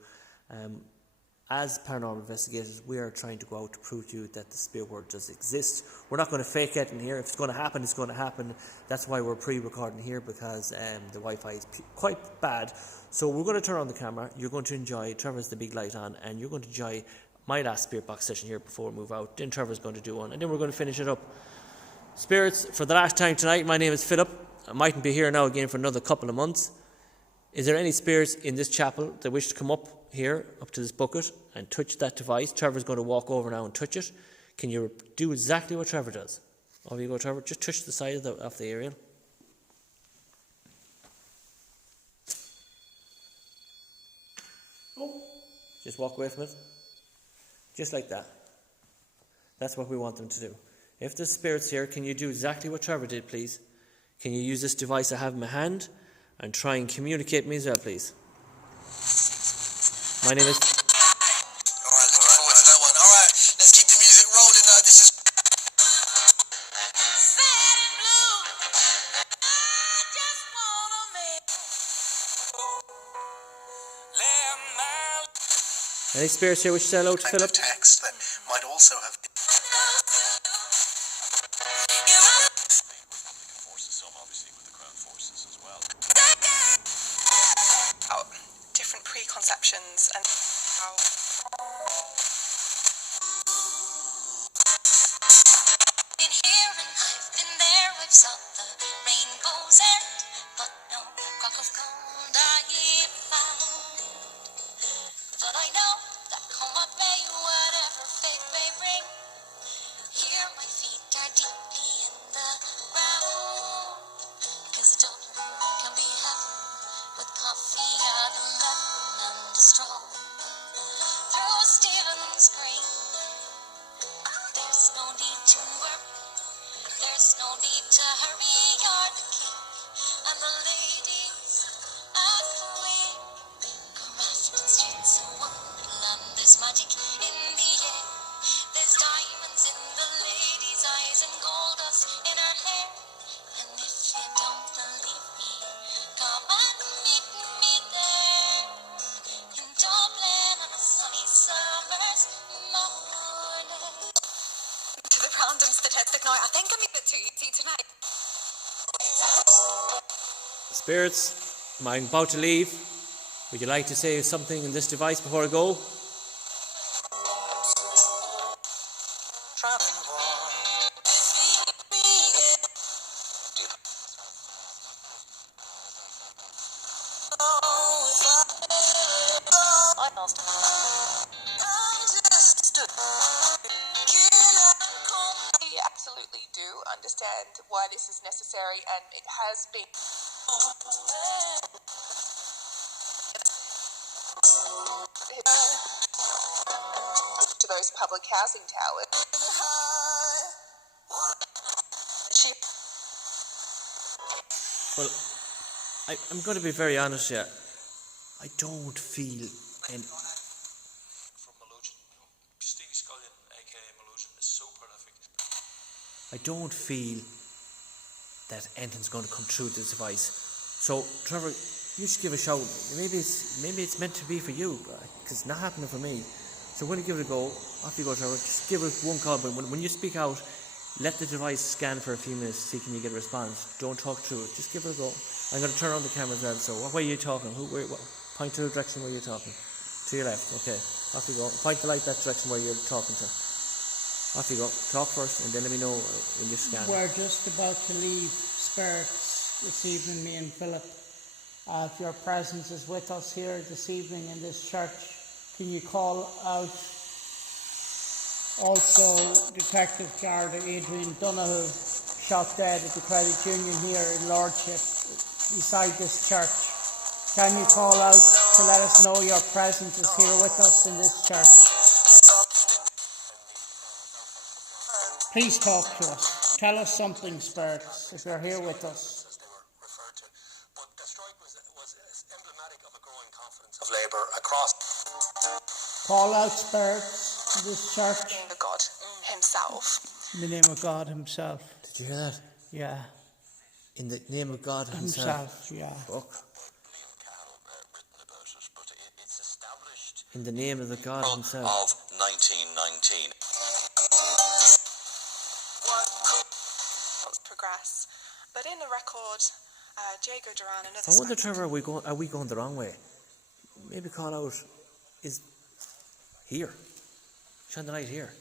As paranormal investigators, we are trying to go out to prove to you that the spirit world does exist. We're not going to fake it in here. If it's going to happen, it's going to happen. That's why we're pre-recording here, because the Wi-Fi is quite bad. So we're going to turn on the camera. You're going to enjoy, Trevor's the big light on, and you're going to enjoy my last spirit box session here before we move out. Then Trevor's going to do one, and then we're going to finish it up. Spirits, for the last time tonight, my name is Philip. I mightn't be here now again for another couple of months. Is there any spirits in this chapel that wish to come up here, up to this bucket, and touch that device? Trevor's going to walk over now and touch it. Can you do exactly what Trevor does? Over you go, Trevor. Just touch the side of the aerial. Oh. Just walk away from it. Just like that. That's what we want them to do. If there's spirits here, can you do exactly what Trevor did, please? Can you use this device I have in my hand and try and communicate me as well, please? My name is... Alright, looking forward to that one. Alright, let's keep the music rolling now. This is... Any spirits here which say hello to Philip? Text that might also have... Different preconceptions and how been here and I've been there, we've sought the rainbow's end, but no rock of gold I found. But I know that come what may, whatever fate may bring, here my feet are deeply in the ground, 'cause a don't can be heaven with coffee and a lemon and a straw. Through Stephen's Green, there's no need to worry, there's no need to hurry. You're the king and the ladies and the queen. Grafton Street's a one Spirits, I'm about to leave. Would you like to say something in this device before I go? We absolutely do understand why this is necessary, and it has been. To those public housing towers. Well, I'm going to be very honest here. I don't feel any... From louction. Stevie Scullion, aka louction, is so prolific. I don't feel that anything's going to come through this device. So, Trevor, you should give a shout. Maybe it's meant to be for you, because it's not happening for me. So when you give it a go, off you go, Trevor. Just give it one call, but when you speak out, let the device scan for a few minutes, see can you get a response. Don't talk through it. Just give it a go. I'm going to turn on the camera as well. So what way are you talking? Point to the direction where you're talking. To your left. Okay. Off you go. Point the light that direction where you're talking to. Off you go. Talk first, and then let me know when you scan. We're just about to leave Spirits this evening, me and Philip. If your presence is with us here this evening in this church, can you call out also Detective Garda Adrian Donoghue, shot dead at the Credit Union here in Lordship beside this church? Can you call out to let us know your presence is here with us in this church? Please talk to us. Tell us something, Spirits, if you're here with us. As they were referred to. But the strike was emblematic of a growing confidence of Labour across. Call out, Spirits, to this church. The God himself. In the name of God himself. Did you hear that? Yeah. In the name of God himself. Yeah. Fuck. Written about it, but it's established In the name of the God himself. of 1919. Progress, but in the record, Jago Duran, another. I wonder, Trevor, are we going the wrong way? Maybe call out is here. Shine the light here.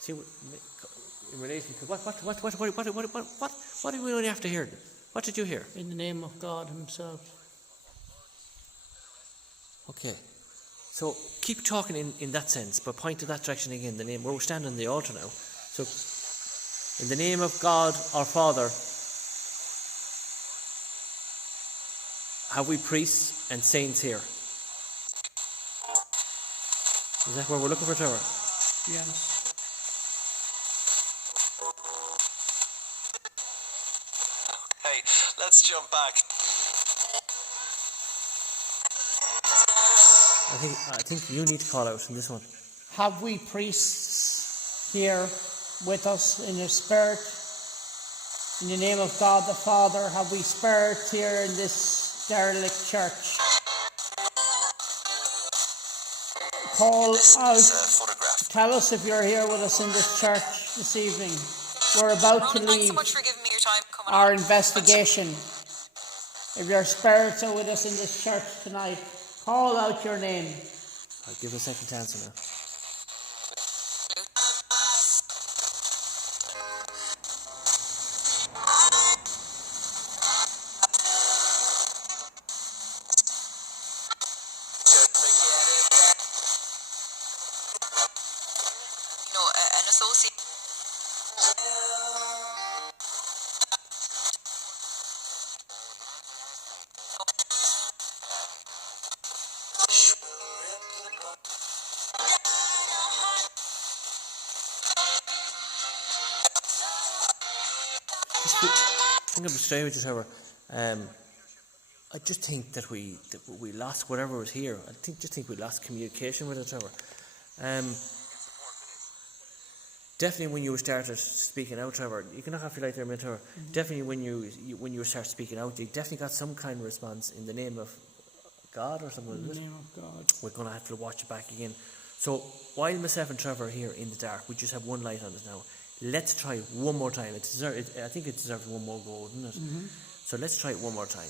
See, in relation to what do we only have to hear? What did you hear? In the name of God himself. Okay. So keep talking in that sense, but point to that direction again. The name. We're standing on the altar now. So, in the name of God, our Father, have we priests and saints here? Is that where we're looking for, Trevor? Yes. Hey, let's jump back. I think you need to call out in this one. Have we priests here with us in your spirit? In the name of God the Father, have we spirit here in this derelict church? Call out. Tell us if you're here with us in this church this evening. We're about to Thanks leave so much for giving me your time coming our on. investigation. If your spirits are with us in this church tonight, call out your name. I'll give a second to answer now. You know, an associate. I'm going to be straight with you, Trevor. I just think that we lost whatever was here. I think we lost communication with it, Trevor. Definitely when you started speaking out, Trevor, you can knock off your light there a minute, Trevor. Mm-hmm. Definitely when you start speaking out, you definitely got some kind of response in the name of God or something. In the name of God. We're going to have to watch it back again. So while myself and Trevor are here in the dark, we just have one light on us now. Let's try it one more time. I think it deserves one more go, doesn't it? Mm-hmm. So let's try it one more time.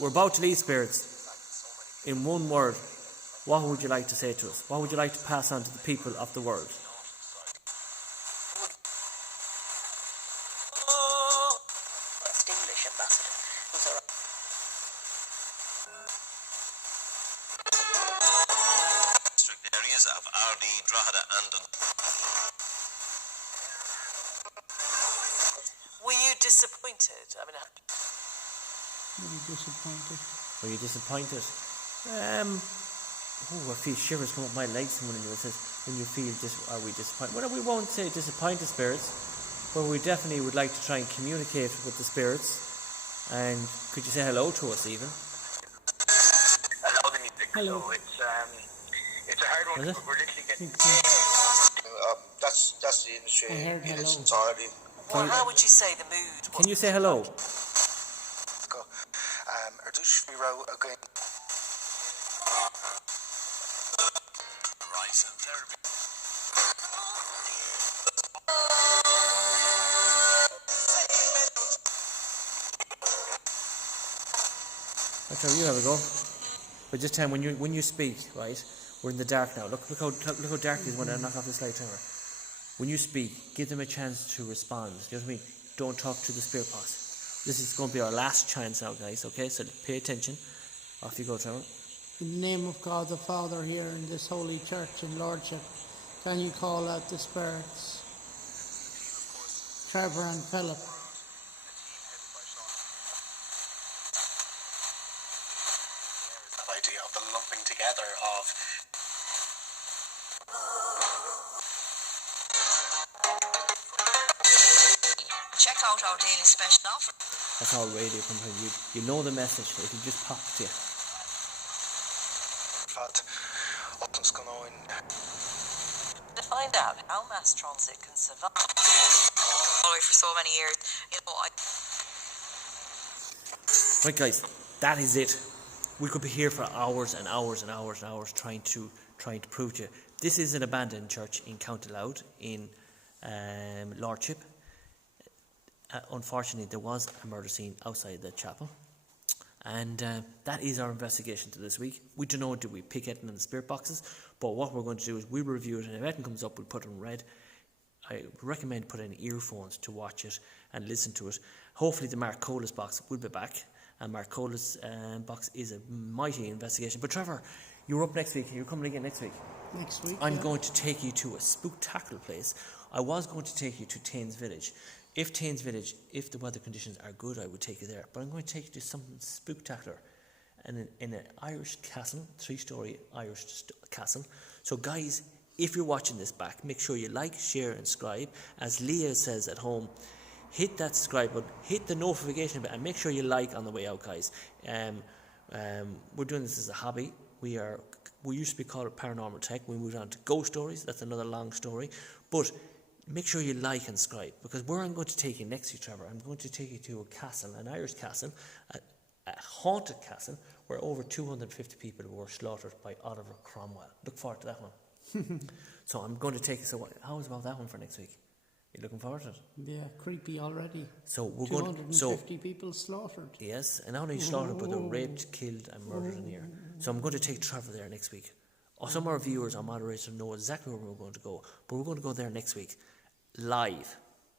We're about to leave, spirits. In one word, what would you like to say to us? What would you like to pass on to the people of the world? First English ambassador. He's all right. District areas of Ardee, Drogheda and Were you disappointed? I mean, Really disappointed. Were you disappointed? I feel shivers come up my legs when you says when you feel are we disappointed? Well, we won't say disappointed, spirits, but we definitely would like to try and communicate with the spirits. And could you say hello to us, even? Hello, the music. Hello. So it's a hard one. Is it? We're literally getting. That's the industry I heard in its hello. entirety. well, how would you say the mood? Can you say hello? Ardush Miro again. Rise and therapy. That's how you have a go. But just tell me, when you speak, right? We're in the dark now. Look how dark it is when I knock off this light timer. When you speak, give them a chance to respond. You know what I mean? Don't talk to the spirit box. This is going to be our last chance now, guys. Okay, so pay attention. Off you go, Trevor. In the name of God the Father, here in this holy church and Lordship, can you call out the spirits? Trevor and Philip. That idea of the lumping together of Check out our daily special offer. That's all radio company. You know the message. It'll just pop to you. fat options going on. To find out how mass transit can survive for so many years, Right, guys, that is it. We could be here for hours and hours and hours and hours trying to prove to you. This is an abandoned church in County Louth in Lordship. Unfortunately, there was a murder scene outside the chapel. And that is our investigation to this week. We don't know, do we pick anything in the spirit boxes? But what we're going to do is we'll review it, and if anything comes up, we'll put it in red. I recommend putting in earphones to watch it and listen to it. Hopefully the Mark Colas box will be back. And Mark Colas box is a mighty investigation. But Trevor, you're up next week. You're coming again next week. Next week, I'm going to take you to a spooktacular place. I was going to take you to Taines Village. If the weather conditions are good, I would take you there. But I'm going to take you to something spooktacular. And in an Irish castle, 3-story Irish castle. So guys, if you're watching this back, make sure you like, share and subscribe. As Leah says at home, hit that subscribe button, hit the notification button, and make sure you like on the way out, guys. We're doing this as a hobby. We used to be called Paranormal Tech. We moved on to ghost stories. That's another long story. But make sure you like and subscribe, because where I'm going to take you next to you, Trevor, I'm going to take you to a castle, an Irish castle, a haunted castle, where over 250 people were slaughtered by Oliver Cromwell. Look forward to that one. So I'm going to take you. So how is about that one for next week? You looking forward to it? Yeah, creepy already. So we're 250 people slaughtered. Yes, and not only slaughtered, but they were raped, killed, and murdered in here. So I'm going to take Trevor there next week. Or some of our viewers, our moderators, know exactly where we're going to go. But we're going to go there next week, live.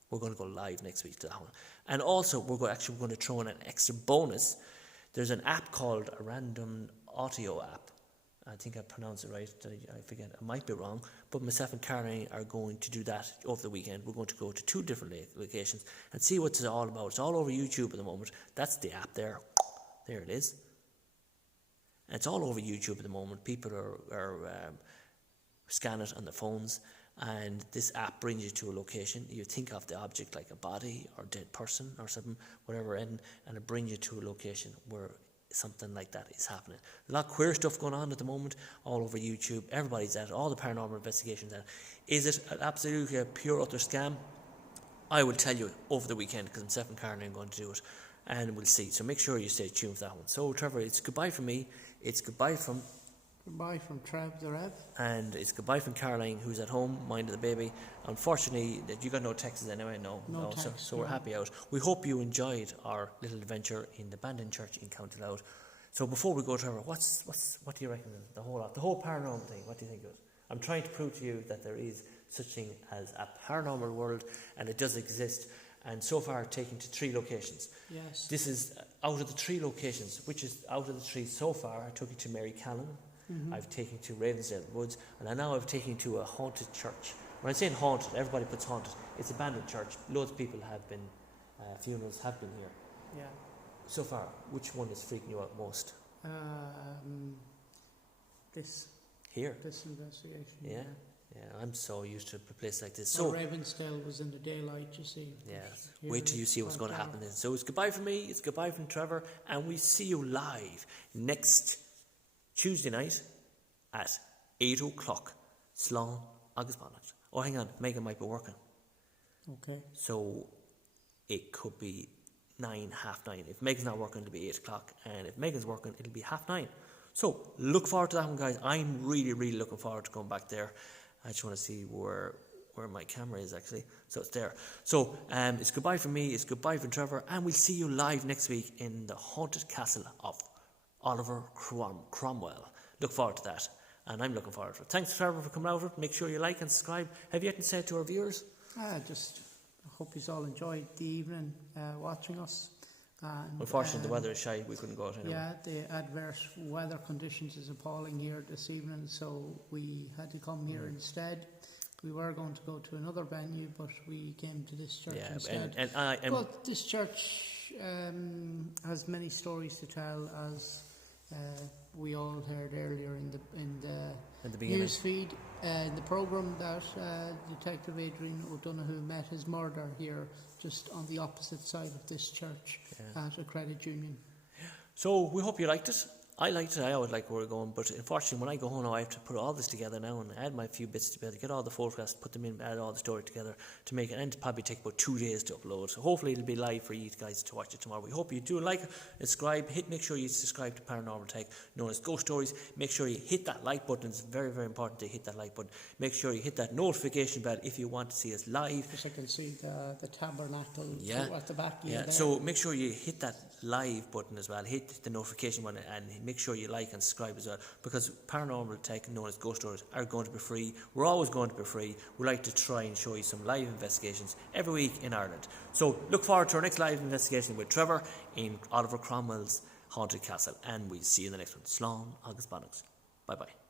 We're going to go live next week to that one. And also, we're going to throw in an extra bonus. There's an app called a Random Audio app. I think I pronounced it right. I forget. I might be wrong. But myself and Caroline are going to do that over the weekend. We're going to go to 2 different locations and see what it's all about. It's all over YouTube at the moment. That's the app there. There it is. And it's all over YouTube at the moment. People are scanning it on their phones. And this app brings you to a location. You think of the object like a body or dead person or something, whatever, and it brings you to a location where something like that is happening. A lot of queer stuff going on at the moment all over YouTube. Everybody's at it. All the paranormal investigations at it. Is it absolutely a pure utter scam? I will tell you over the weekend, because myself and Karen are going to do it, and we'll see. So make sure you stay tuned for that one. So Trevor, it's goodbye from me. It's goodbye from Goodbye from Trev the Rev. And it's goodbye from Caroline, who's at home minding the baby. Unfortunately, you got no texts anyway. No. So we're happy out. We hope you enjoyed our little adventure in the Bandon Church in County Louth. So before we go, Trevor, what do you reckon the whole paranormal thing? What do you think of it? I'm trying to prove to you that there is such thing as a paranormal world, and it does exist. And so far, taken to 3 locations. Yes. This is out of the 3 locations, which is out of the 3 so far. I took you to Mary Callan. I've taken to Ravensdale Woods, and now I've taken to a haunted church. When I'm saying haunted, everybody puts haunted. It's abandoned church. Loads of people have been, funerals have been here. Yeah. So far, which one is freaking you out most? This investigation. Yeah. I'm so used to a place like this. So So Ravensdale was in the daylight, you see. yeah, Here wait till you it's see what's quite going to dark. happen then. So it's goodbye from me, it's goodbye from Trevor, and we see you live next Tuesday night at 8 o'clock. Slán agus Bonnet. Oh, hang on, Megan might be working. Okay. So it could be 9, half 9. If Megan's not working, it'll be 8 o'clock. And if Megan's working, it'll be half 9. So look forward to that one, guys. I'm really, really looking forward to going back there. I just want to see where my camera is actually. So it's there. So it's goodbye from me, it's goodbye from Trevor, and we'll see you live next week in the haunted castle of Oliver Cromwell. Look forward to that. And I'm looking forward to it. Thanks, Trevor, for coming over. Make sure you like and subscribe. Have you anything to say to our viewers? I hope you all enjoyed the evening watching us. And, Unfortunately, the weather is shy. We couldn't go out anyway. Yeah, the adverse weather conditions is appalling here this evening, so we had to come here instead. We were going to go to another venue, but we came to this church instead. But this church has many stories to tell, as we all heard earlier in the news feed in the programme that Detective Adrian O'Donoghue met his murder here, just on the opposite side of this church at a credit union. So we hope you liked it. I liked it. I always like where we're going, but unfortunately when I go home now I have to put all this together now and add my few bits together, get all the photographs, put them in, add all the story together to make it, and it'll probably take about 2 days to upload. So hopefully it'll be live for you guys to watch it tomorrow. We hope you do like it, subscribe, make sure you subscribe to Paranormal Tech, known as Ghost Stories. Make sure you hit that like button. It's very, very important to hit that like button. Make sure you hit that notification bell if you want to see us live. As I can see the tabernacle at the back. Yeah, so make sure you hit that live button as well. Hit the notification button and make sure you like and subscribe as well, because Paranormal Tech, known as Ghost Stories, are going to be free. We're always going to be free. We like to try and show you some live investigations every week in Ireland. So look forward to our next live investigation with Trevor in Oliver Cromwell's haunted castle, and we'll see you in the next one. Slán agus Bonnet. Bye bye.